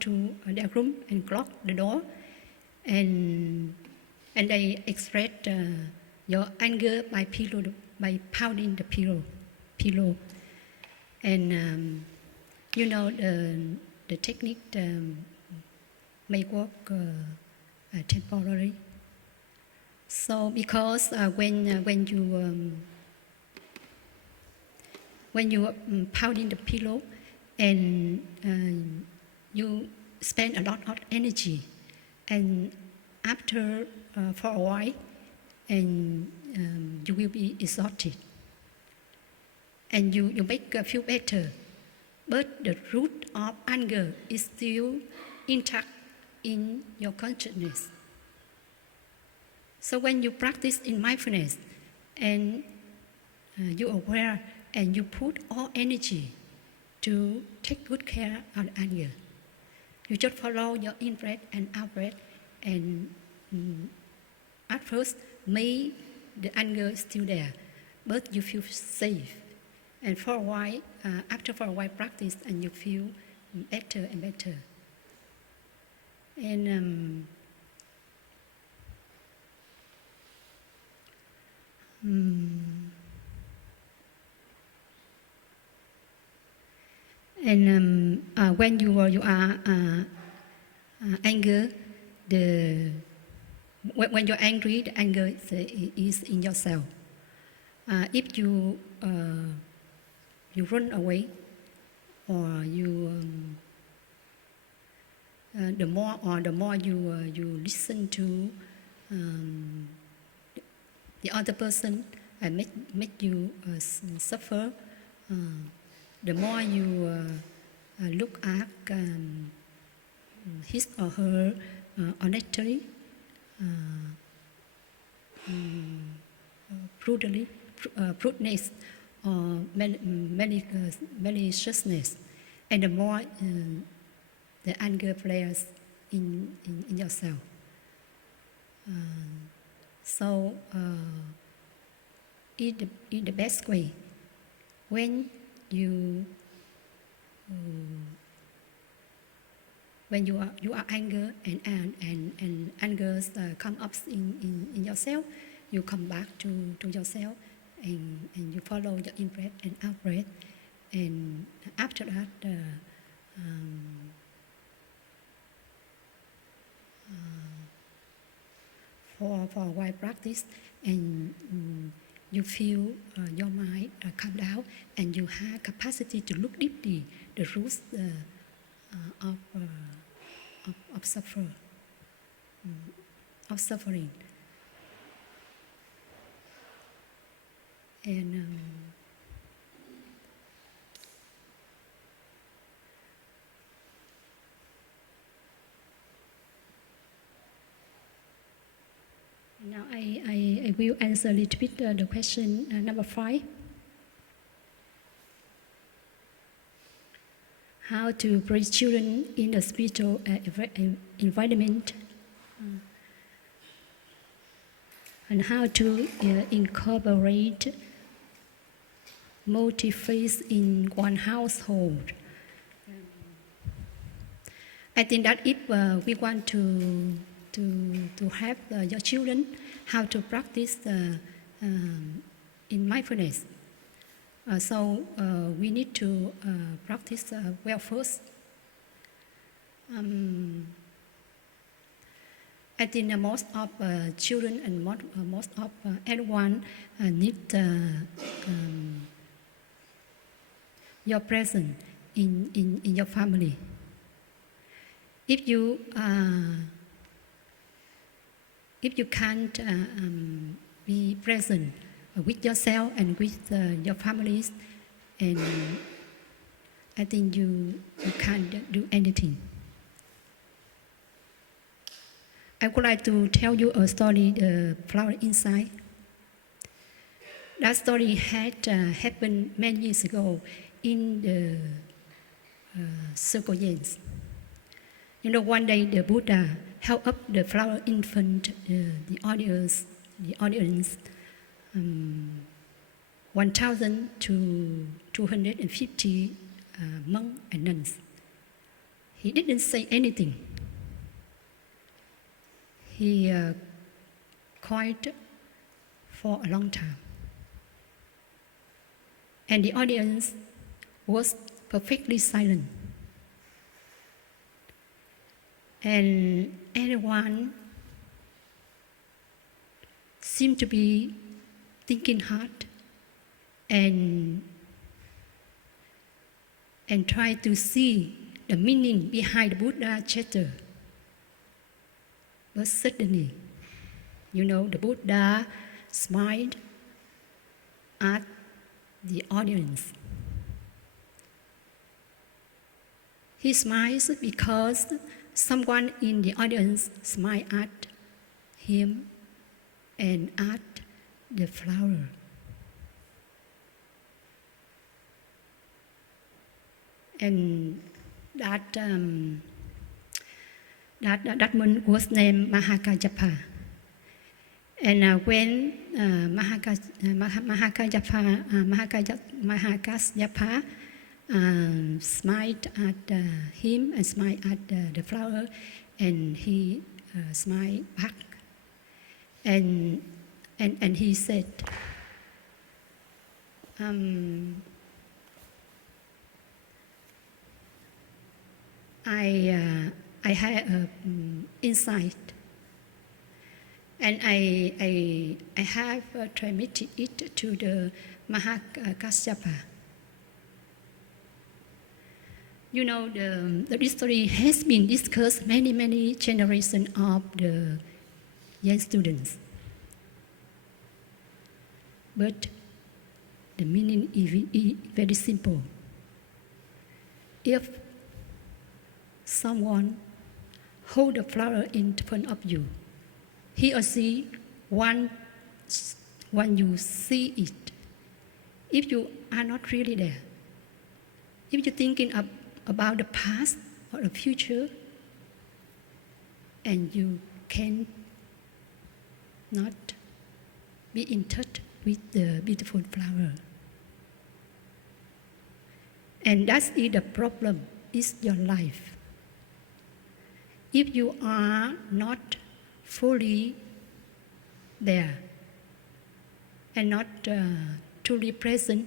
to their room and lock the door, and they express your anger by pounding the pillow. And you know the technique may work temporarily. So because when you pounding the pillow and you spend a lot of energy, and after for a while, and you will be exhausted, and you make feel better, but the root of anger is still intact in your consciousness. So when you practice in mindfulness and you're aware and you put all energy to take good care of anger, you just follow your in-breath and out-breath, and at first maybe the anger is still there, but you feel safe. And for a while, after a while practice, and you feel better and better. And when you are anger, when you're angry, the anger is in yourself. If you run away, or the more you listen to the other person and make you suffer, the more you look at his or her honestly, prudence, or maliciousness, and the more the anger flares in yourself. So in the best way, when you are anger and anger come up in yourself, you come back to yourself, and you follow your in-breath and out-breath, and after that for a while practice, and you feel your mind calm down, and you have capacity to look deeply the roots of suffering. And now I will answer a little bit the question number 5. How to raise children in a spiritual environment, and how to incorporate multi-faith in one household. I think that if we want to help your children how to practice in mindfulness, so we need to practice well first. I think most of children and most of everyone need your presence in your family. If you can't be present with yourself and with your families, and I think you can't do anything. I would like to tell you a story, The Flower Inside. That story had happened many years ago in the Circle. You know, one day the Buddha held up the flower infant, the audience, 1,250 monks and nuns. He didn't say anything. He cried for a long time. And the audience was perfectly silent. And everyone seemed to be thinking hard and try to see the meaning behind the Buddha chatter. But suddenly, you know, the Buddha smiled at the audience. He smiles because someone in the audience smiled at him and at the flower. And that monk was named Mahakajapa. And when Mahakajapa smiled at him and smiled at the flower, and he smiled back. And he said, I had an insight, and I have transmitted it to the Mahakajapa. You know, the story has been discussed many generations of the young students. But the meaning is very simple. If someone hold a flower in front of you, he or she wants when you see it. If you are not really there, if you're thinking about the past or the future, and you can not be in touch with the beautiful flower. And that's the problem, is your life. If you are not fully there and not truly present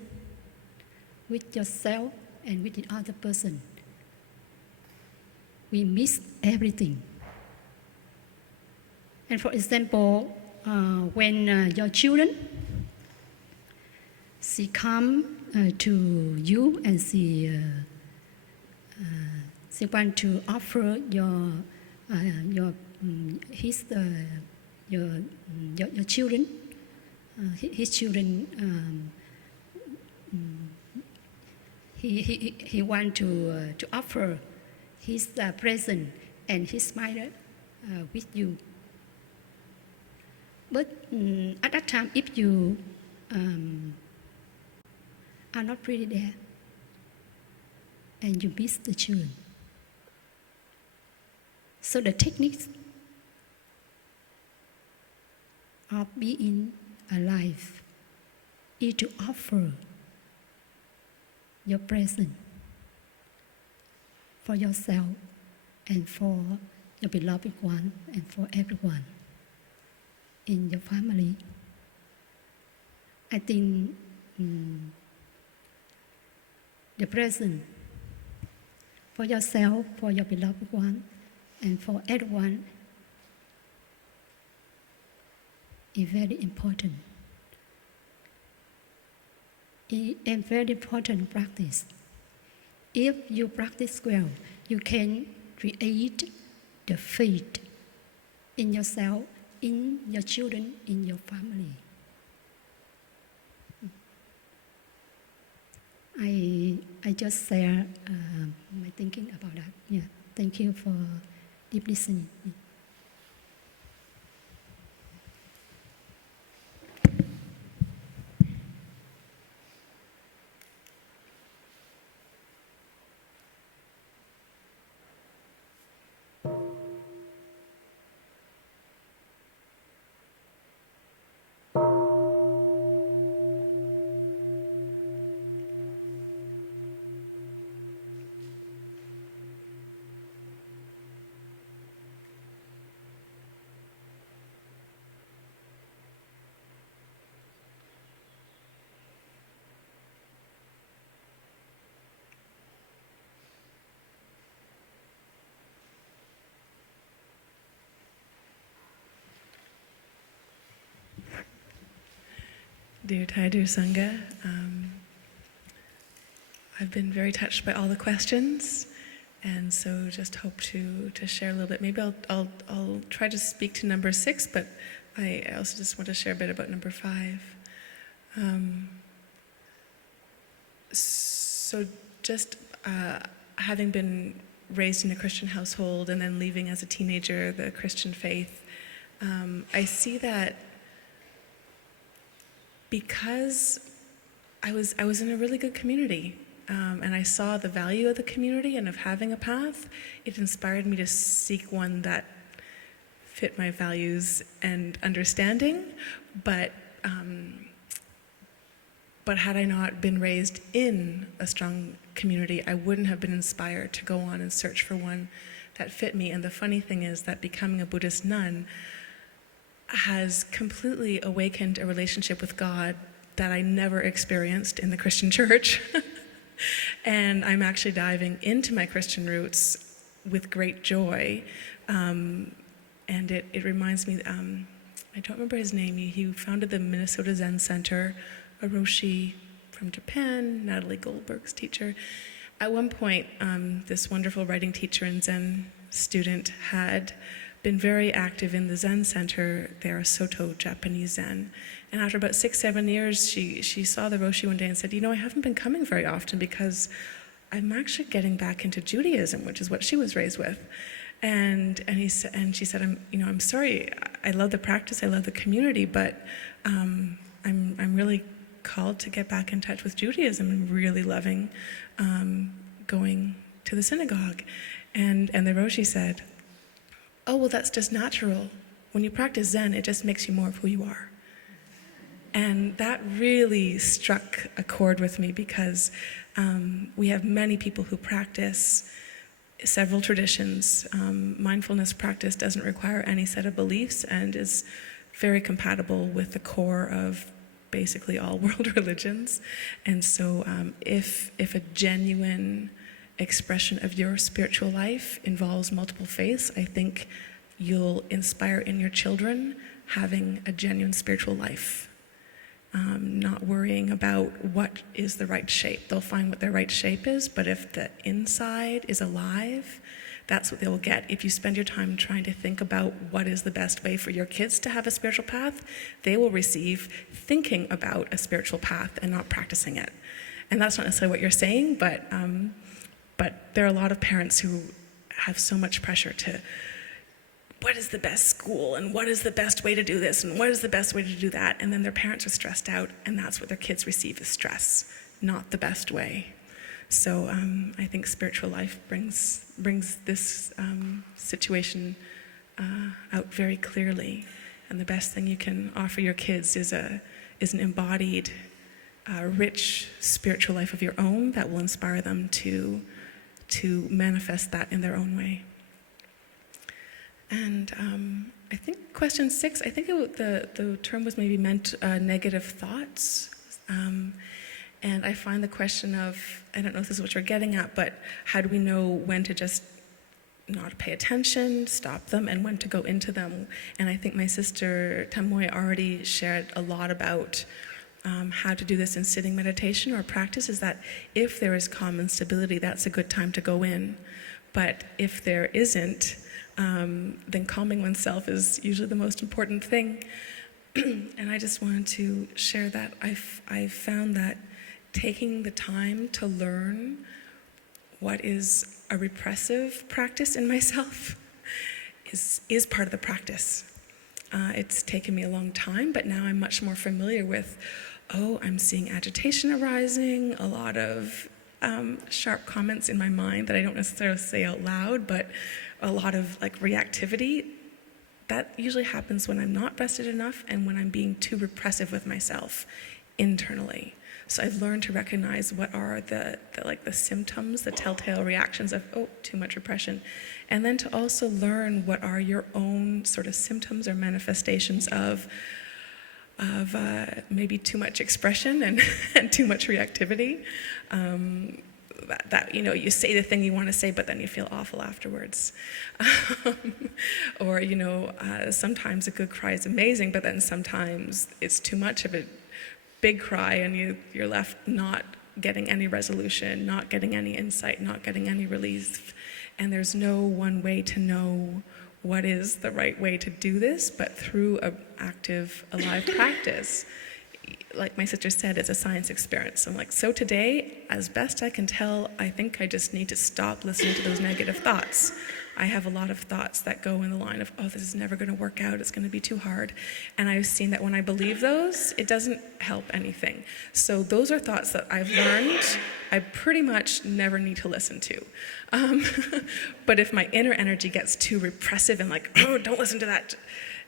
with yourself and with the other person, we miss everything. And for example, when your children, she come to you and she want to offer your children, his children. He want to offer his present and his smile with you. But at that time, if you are not really there and you miss the children, so the techniques of being alive is to offer your present for yourself and for your beloved one and for everyone in your family. I think the present for yourself, for your beloved one, and for everyone is very important. It's a very important practice. If you practice well, you can create the faith in yourself, in your children, in your family. I just share my thinking about that. Yeah, thank you for deep listening. Dear Thai, dear Sangha, I've been very touched by all the questions, and so just hope to share a little bit. Maybe I'll try to speak to number 6, but I also just want to share a bit about number 5. So just having been raised in a Christian household and then leaving as a teenager the Christian faith, I see that because I was in a really good community, and I saw the value of the community and of having a path, it inspired me to seek one that fit my values and understanding. But had I not been raised in a strong community, I wouldn't have been inspired to go on and search for one that fit me. And the funny thing is that becoming a Buddhist nun has completely awakened a relationship with God that I never experienced in the Christian church. And I'm actually diving into my Christian roots with great joy. And it reminds me, I don't remember his name, he founded the Minnesota Zen Center, a Roshi from Japan, Natalie Goldberg's teacher. At one point, this wonderful writing teacher and Zen student had been very active in the Zen Center there, Soto, Japanese Zen. And after about 6-7 years, she saw the Roshi one day and said, I haven't been coming very often because I'm actually getting back into Judaism, which is what she was raised with. And she said, I'm sorry, I love the practice, I love the community, but I'm really called to get back in touch with Judaism and really loving going to the synagogue. And the Roshi said, oh, well, that's just natural. When you practice Zen, it just makes you more of who you are. And that really struck a chord with me because we have many people who practice several traditions. Mindfulness practice doesn't require any set of beliefs and is very compatible with the core of basically all world religions. And so if a genuine expression of your spiritual life involves multiple faiths, I think you'll inspire in your children having a genuine spiritual life. Not worrying about what is the right shape. They'll find what their right shape is, but if the inside is alive, that's what they'll get. If you spend your time trying to think about what is the best way for your kids to have a spiritual path, they will receive thinking about a spiritual path and not practicing it. And that's not necessarily what you're saying, but there are a lot of parents who have so much pressure to, what is the best school, and what is the best way to do this, and what is the best way to do that, and then their parents are stressed out, and that's what their kids receive as stress, not the best way. So I think spiritual life brings this situation out very clearly, and the best thing you can offer your kids is an embodied, rich spiritual life of your own that will inspire them to manifest that in their own way. And I think question 6, I think the term was maybe meant negative thoughts. And I find the question of, I don't know if this is what you're getting at, but how do we know when to just not pay attention, stop them, and when to go into them? And I think my sister Tamoy already shared a lot about how to do this in sitting meditation or practice, is that if there is calm and stability, that's a good time to go in. But if there isn't, then calming oneself is usually the most important thing. And I just wanted to share that I've found that taking the time to learn what is a repressive practice in myself is part of the practice. It's taken me a long time, but now I'm much more familiar with, I'm seeing agitation arising, a lot of sharp comments in my mind that I don't necessarily say out loud, but a lot of reactivity. That usually happens when I'm not rested enough and when I'm being too repressive with myself internally. So I've learned to recognize what are the symptoms, the telltale reactions of, too much repression. And then to also learn what are your own sort of symptoms or manifestations of maybe too much expression and too much reactivity. That you say the thing you want to say, but then you feel awful afterwards. Or sometimes a good cry is amazing, but then sometimes it's too much of a big cry, and you're left not getting any resolution, not getting any insight, not getting any relief. And there's no one way to know what is the right way to do this, but through an active, alive practice. Like my sister said, it's a science experience. I'm so today, as best I can tell, I think I just need to stop listening to those negative thoughts. I have a lot of thoughts that go in the line of, this is never going to work out, it's going to be too hard. And I've seen that when I believe those, it doesn't help anything. So those are thoughts that I've learned I pretty much never need to listen to. But if my inner energy gets too repressive and don't listen to that,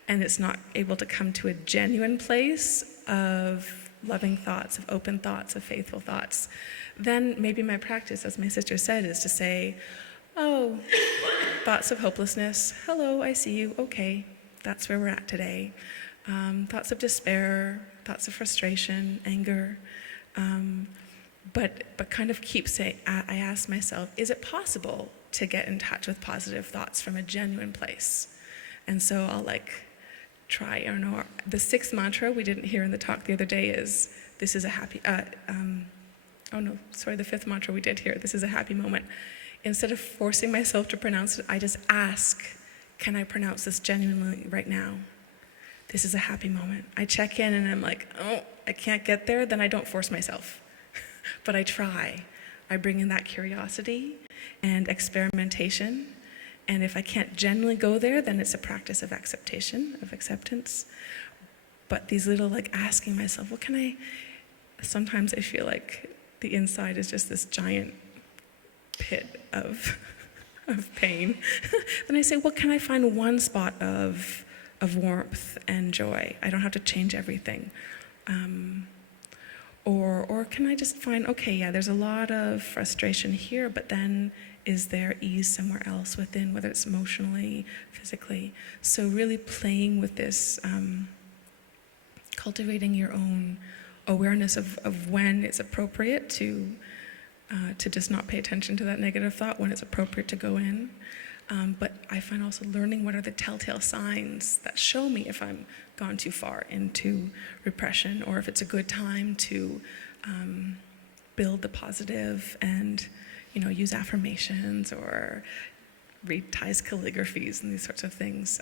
and it's not able to come to a genuine place of loving thoughts, of open thoughts, of faithful thoughts, then maybe my practice, as my sister said, is to say, thoughts of hopelessness, hello, I see you, okay, that's where we're at today. Thoughts of despair, thoughts of frustration, anger, but kind of keep saying, I ask myself, is it possible to get in touch with positive thoughts from a genuine place? And so I'll try, I don't know, the 6th mantra we didn't hear in the talk the other day is, this is a happy, the 5th mantra we did hear, this is a happy moment. Instead of forcing myself to pronounce it, I just ask, can I pronounce this genuinely right now? This is a happy moment. I check in and I'm I can't get there, then I don't force myself. But I try. I bring in that curiosity and experimentation. And if I can't genuinely go there, then it's a practice of acceptation, of acceptance. But these little asking myself, sometimes I feel like the inside is just this giant pit of pain. Then I say, can I find one spot of warmth and joy? I don't have to change everything. Or can I just find, there's a lot of frustration here, but then is there ease somewhere else within, whether it's emotionally, physically? So really playing with this, cultivating your own awareness of when it's appropriate to just not pay attention to that negative thought, when it's appropriate to go in. But I find also learning what are the telltale signs that show me if I'm gone too far into repression, or if it's a good time to build the positive and, use affirmations or read Thai's calligraphies and these sorts of things.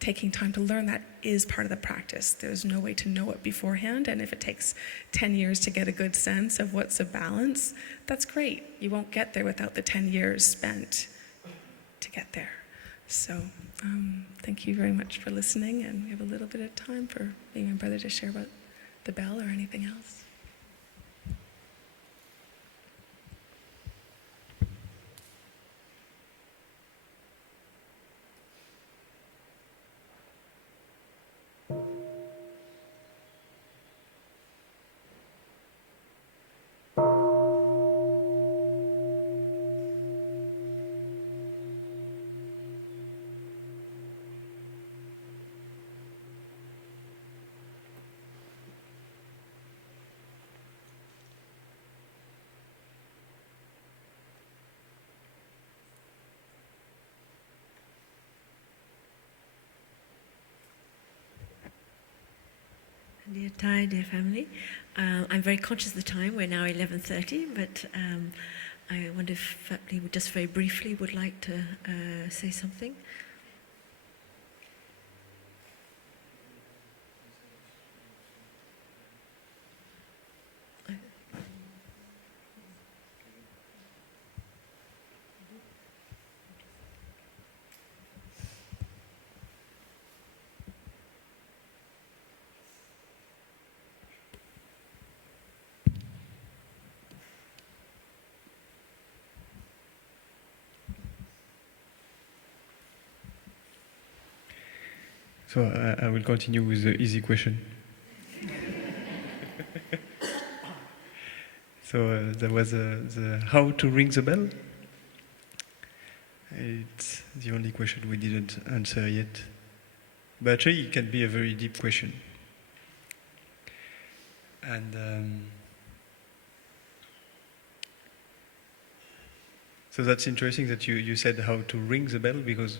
Taking time to learn that is part of the practice. There's no way to know it beforehand, and if it takes 10 years to get a good sense of what's a balance, that's great. You won't get there without the 10 years spent to get there. So thank you very much for listening, and we have a little bit of time for maybe my brother to share about the bell or anything else. Dear Thai, dear family, I'm very conscious of the time. We're now 11:30, but I wonder if Phap Ly would just very briefly would like to say something. So I will continue with the easy question. So there was the how to ring the bell. It's the only question we didn't answer yet. But actually it can be a very deep question. And so that's interesting that you said how to ring the bell, because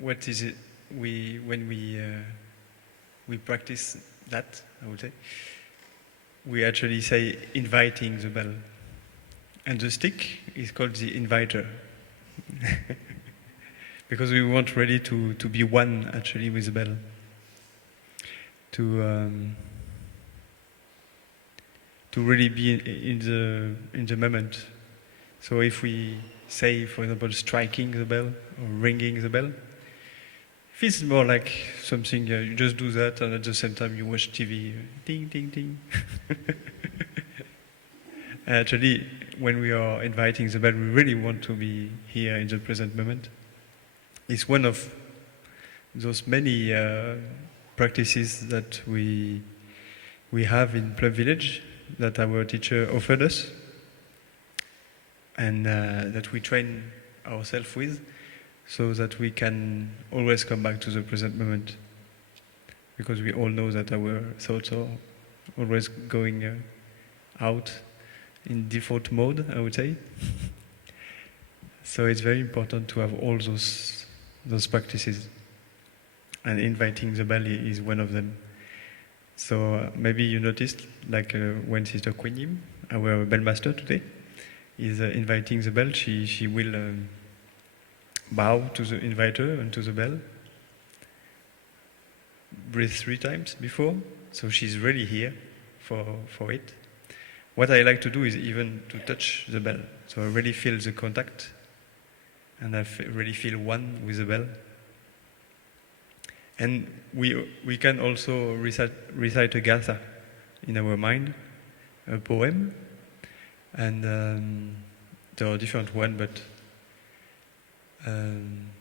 what is it? When we practice that, I would say, we actually say inviting the bell, and the stick is called the inviter, because we want really to be one actually with the bell, to really be in the moment. So if we say, for example, striking the bell or ringing the bell, feels more like something you just do that, and at the same time you watch TV, ding, ding, ding. Actually, when we are inviting the bell, we really want to be here in the present moment. It's one of those many practices that we have in Plum Village that our teacher offered us, and that we train ourselves with, so that we can always come back to the present moment. Because we all know that our thoughts are always going out in default mode, I would say. So it's very important to have all those practices. And inviting the bell is one of them. So maybe you noticed, like when Srs Chi Nghiem, our bell master today, is inviting the bell, she will bow to the inviter and to the bell, breathe 3 times before, so she's really here for it. What I like to do is even to touch the bell, so I really feel the contact, and I really feel one with the bell. And we can also recite a gatha in our mind, a poem, and there are different ones, but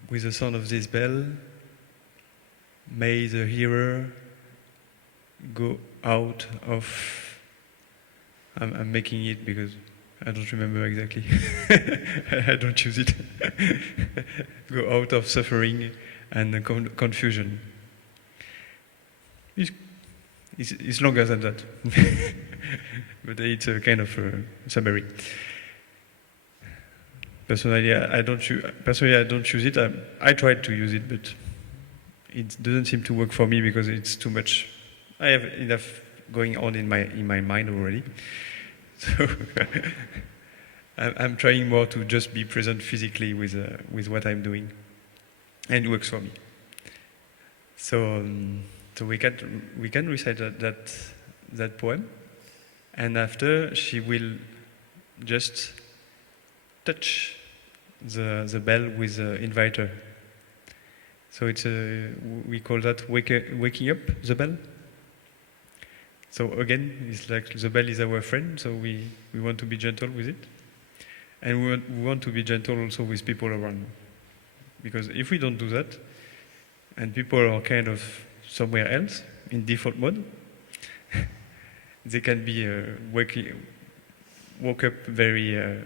with the sound of this bell, may the hearer go out of... I'm making it because I don't remember exactly. I don't use it. Go out of suffering and confusion. It's longer than that. But it's a kind of summary. Personally, I don't use it. I tried to use it, but it doesn't seem to work for me because it's too much. I have enough going on in my mind already. So I'm trying more to just be present physically with what I'm doing, and it works for me. So we can recite that poem, and after she will just touch the bell with the inviter. So we call that waking up the bell. So again, it's like the bell is our friend, so we want to be gentle with it. And we want to be gentle also with people around. Because if we don't do that, and people are kind of somewhere else, in default mode, they can be woke up very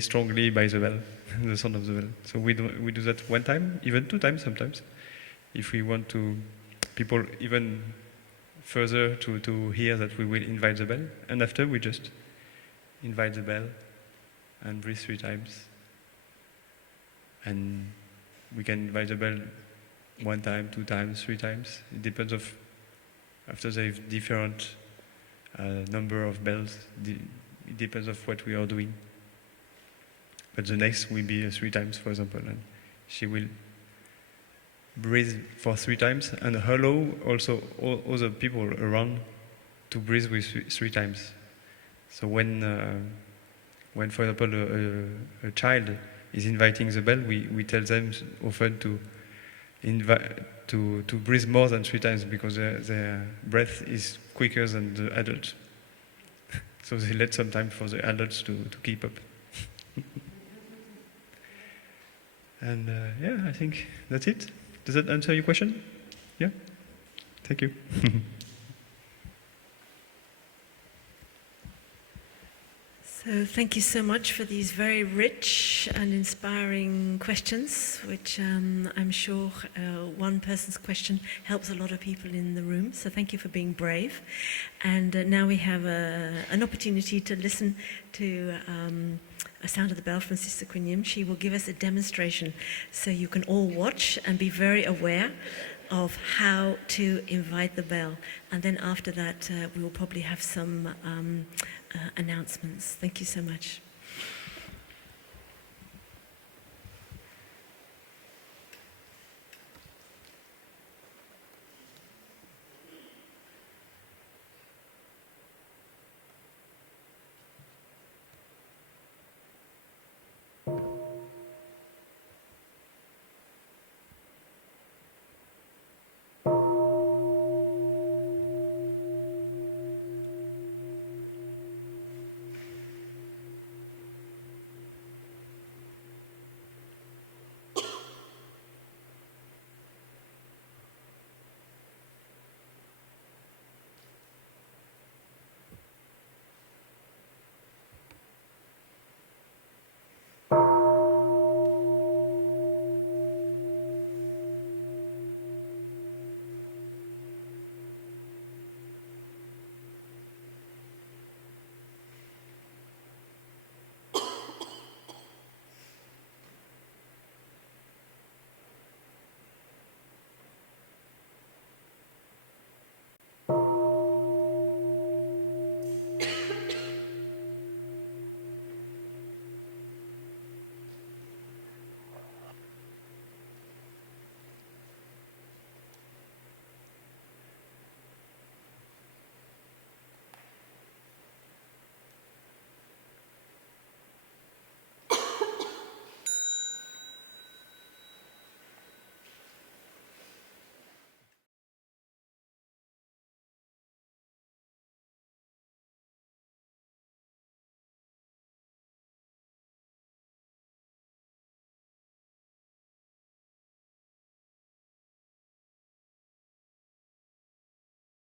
strongly by the bell, the sound of the bell. So we do that one time, even 2 times sometimes, if we want to people even further to hear that we will invite the bell. And after we just invite the bell and breathe 3 times. And we can invite the bell 1 time, 2 times, 3 times. It depends of after they have different number of bells. It depends of what we are doing. But the next will be 3 times, for example, and she will breathe for 3 times and allow also all other people around to breathe with 3 times. So when for example a child is inviting the bell, we tell them often to breathe more than 3 times because their breath is quicker than the adults. So they let some time for the adults to keep up. And I think that's it. Does that answer your question? Yeah? Thank you. So thank you so much for these very rich and inspiring questions, which I'm sure one person's question helps a lot of people in the room. So thank you for being brave. And now we have an opportunity to listen to a sound of the bell from Srs Chi Nghiem. She will give us a demonstration so you can all watch and be very aware of how to invite the bell. And then after that, we will probably have some announcements. Thank you so much.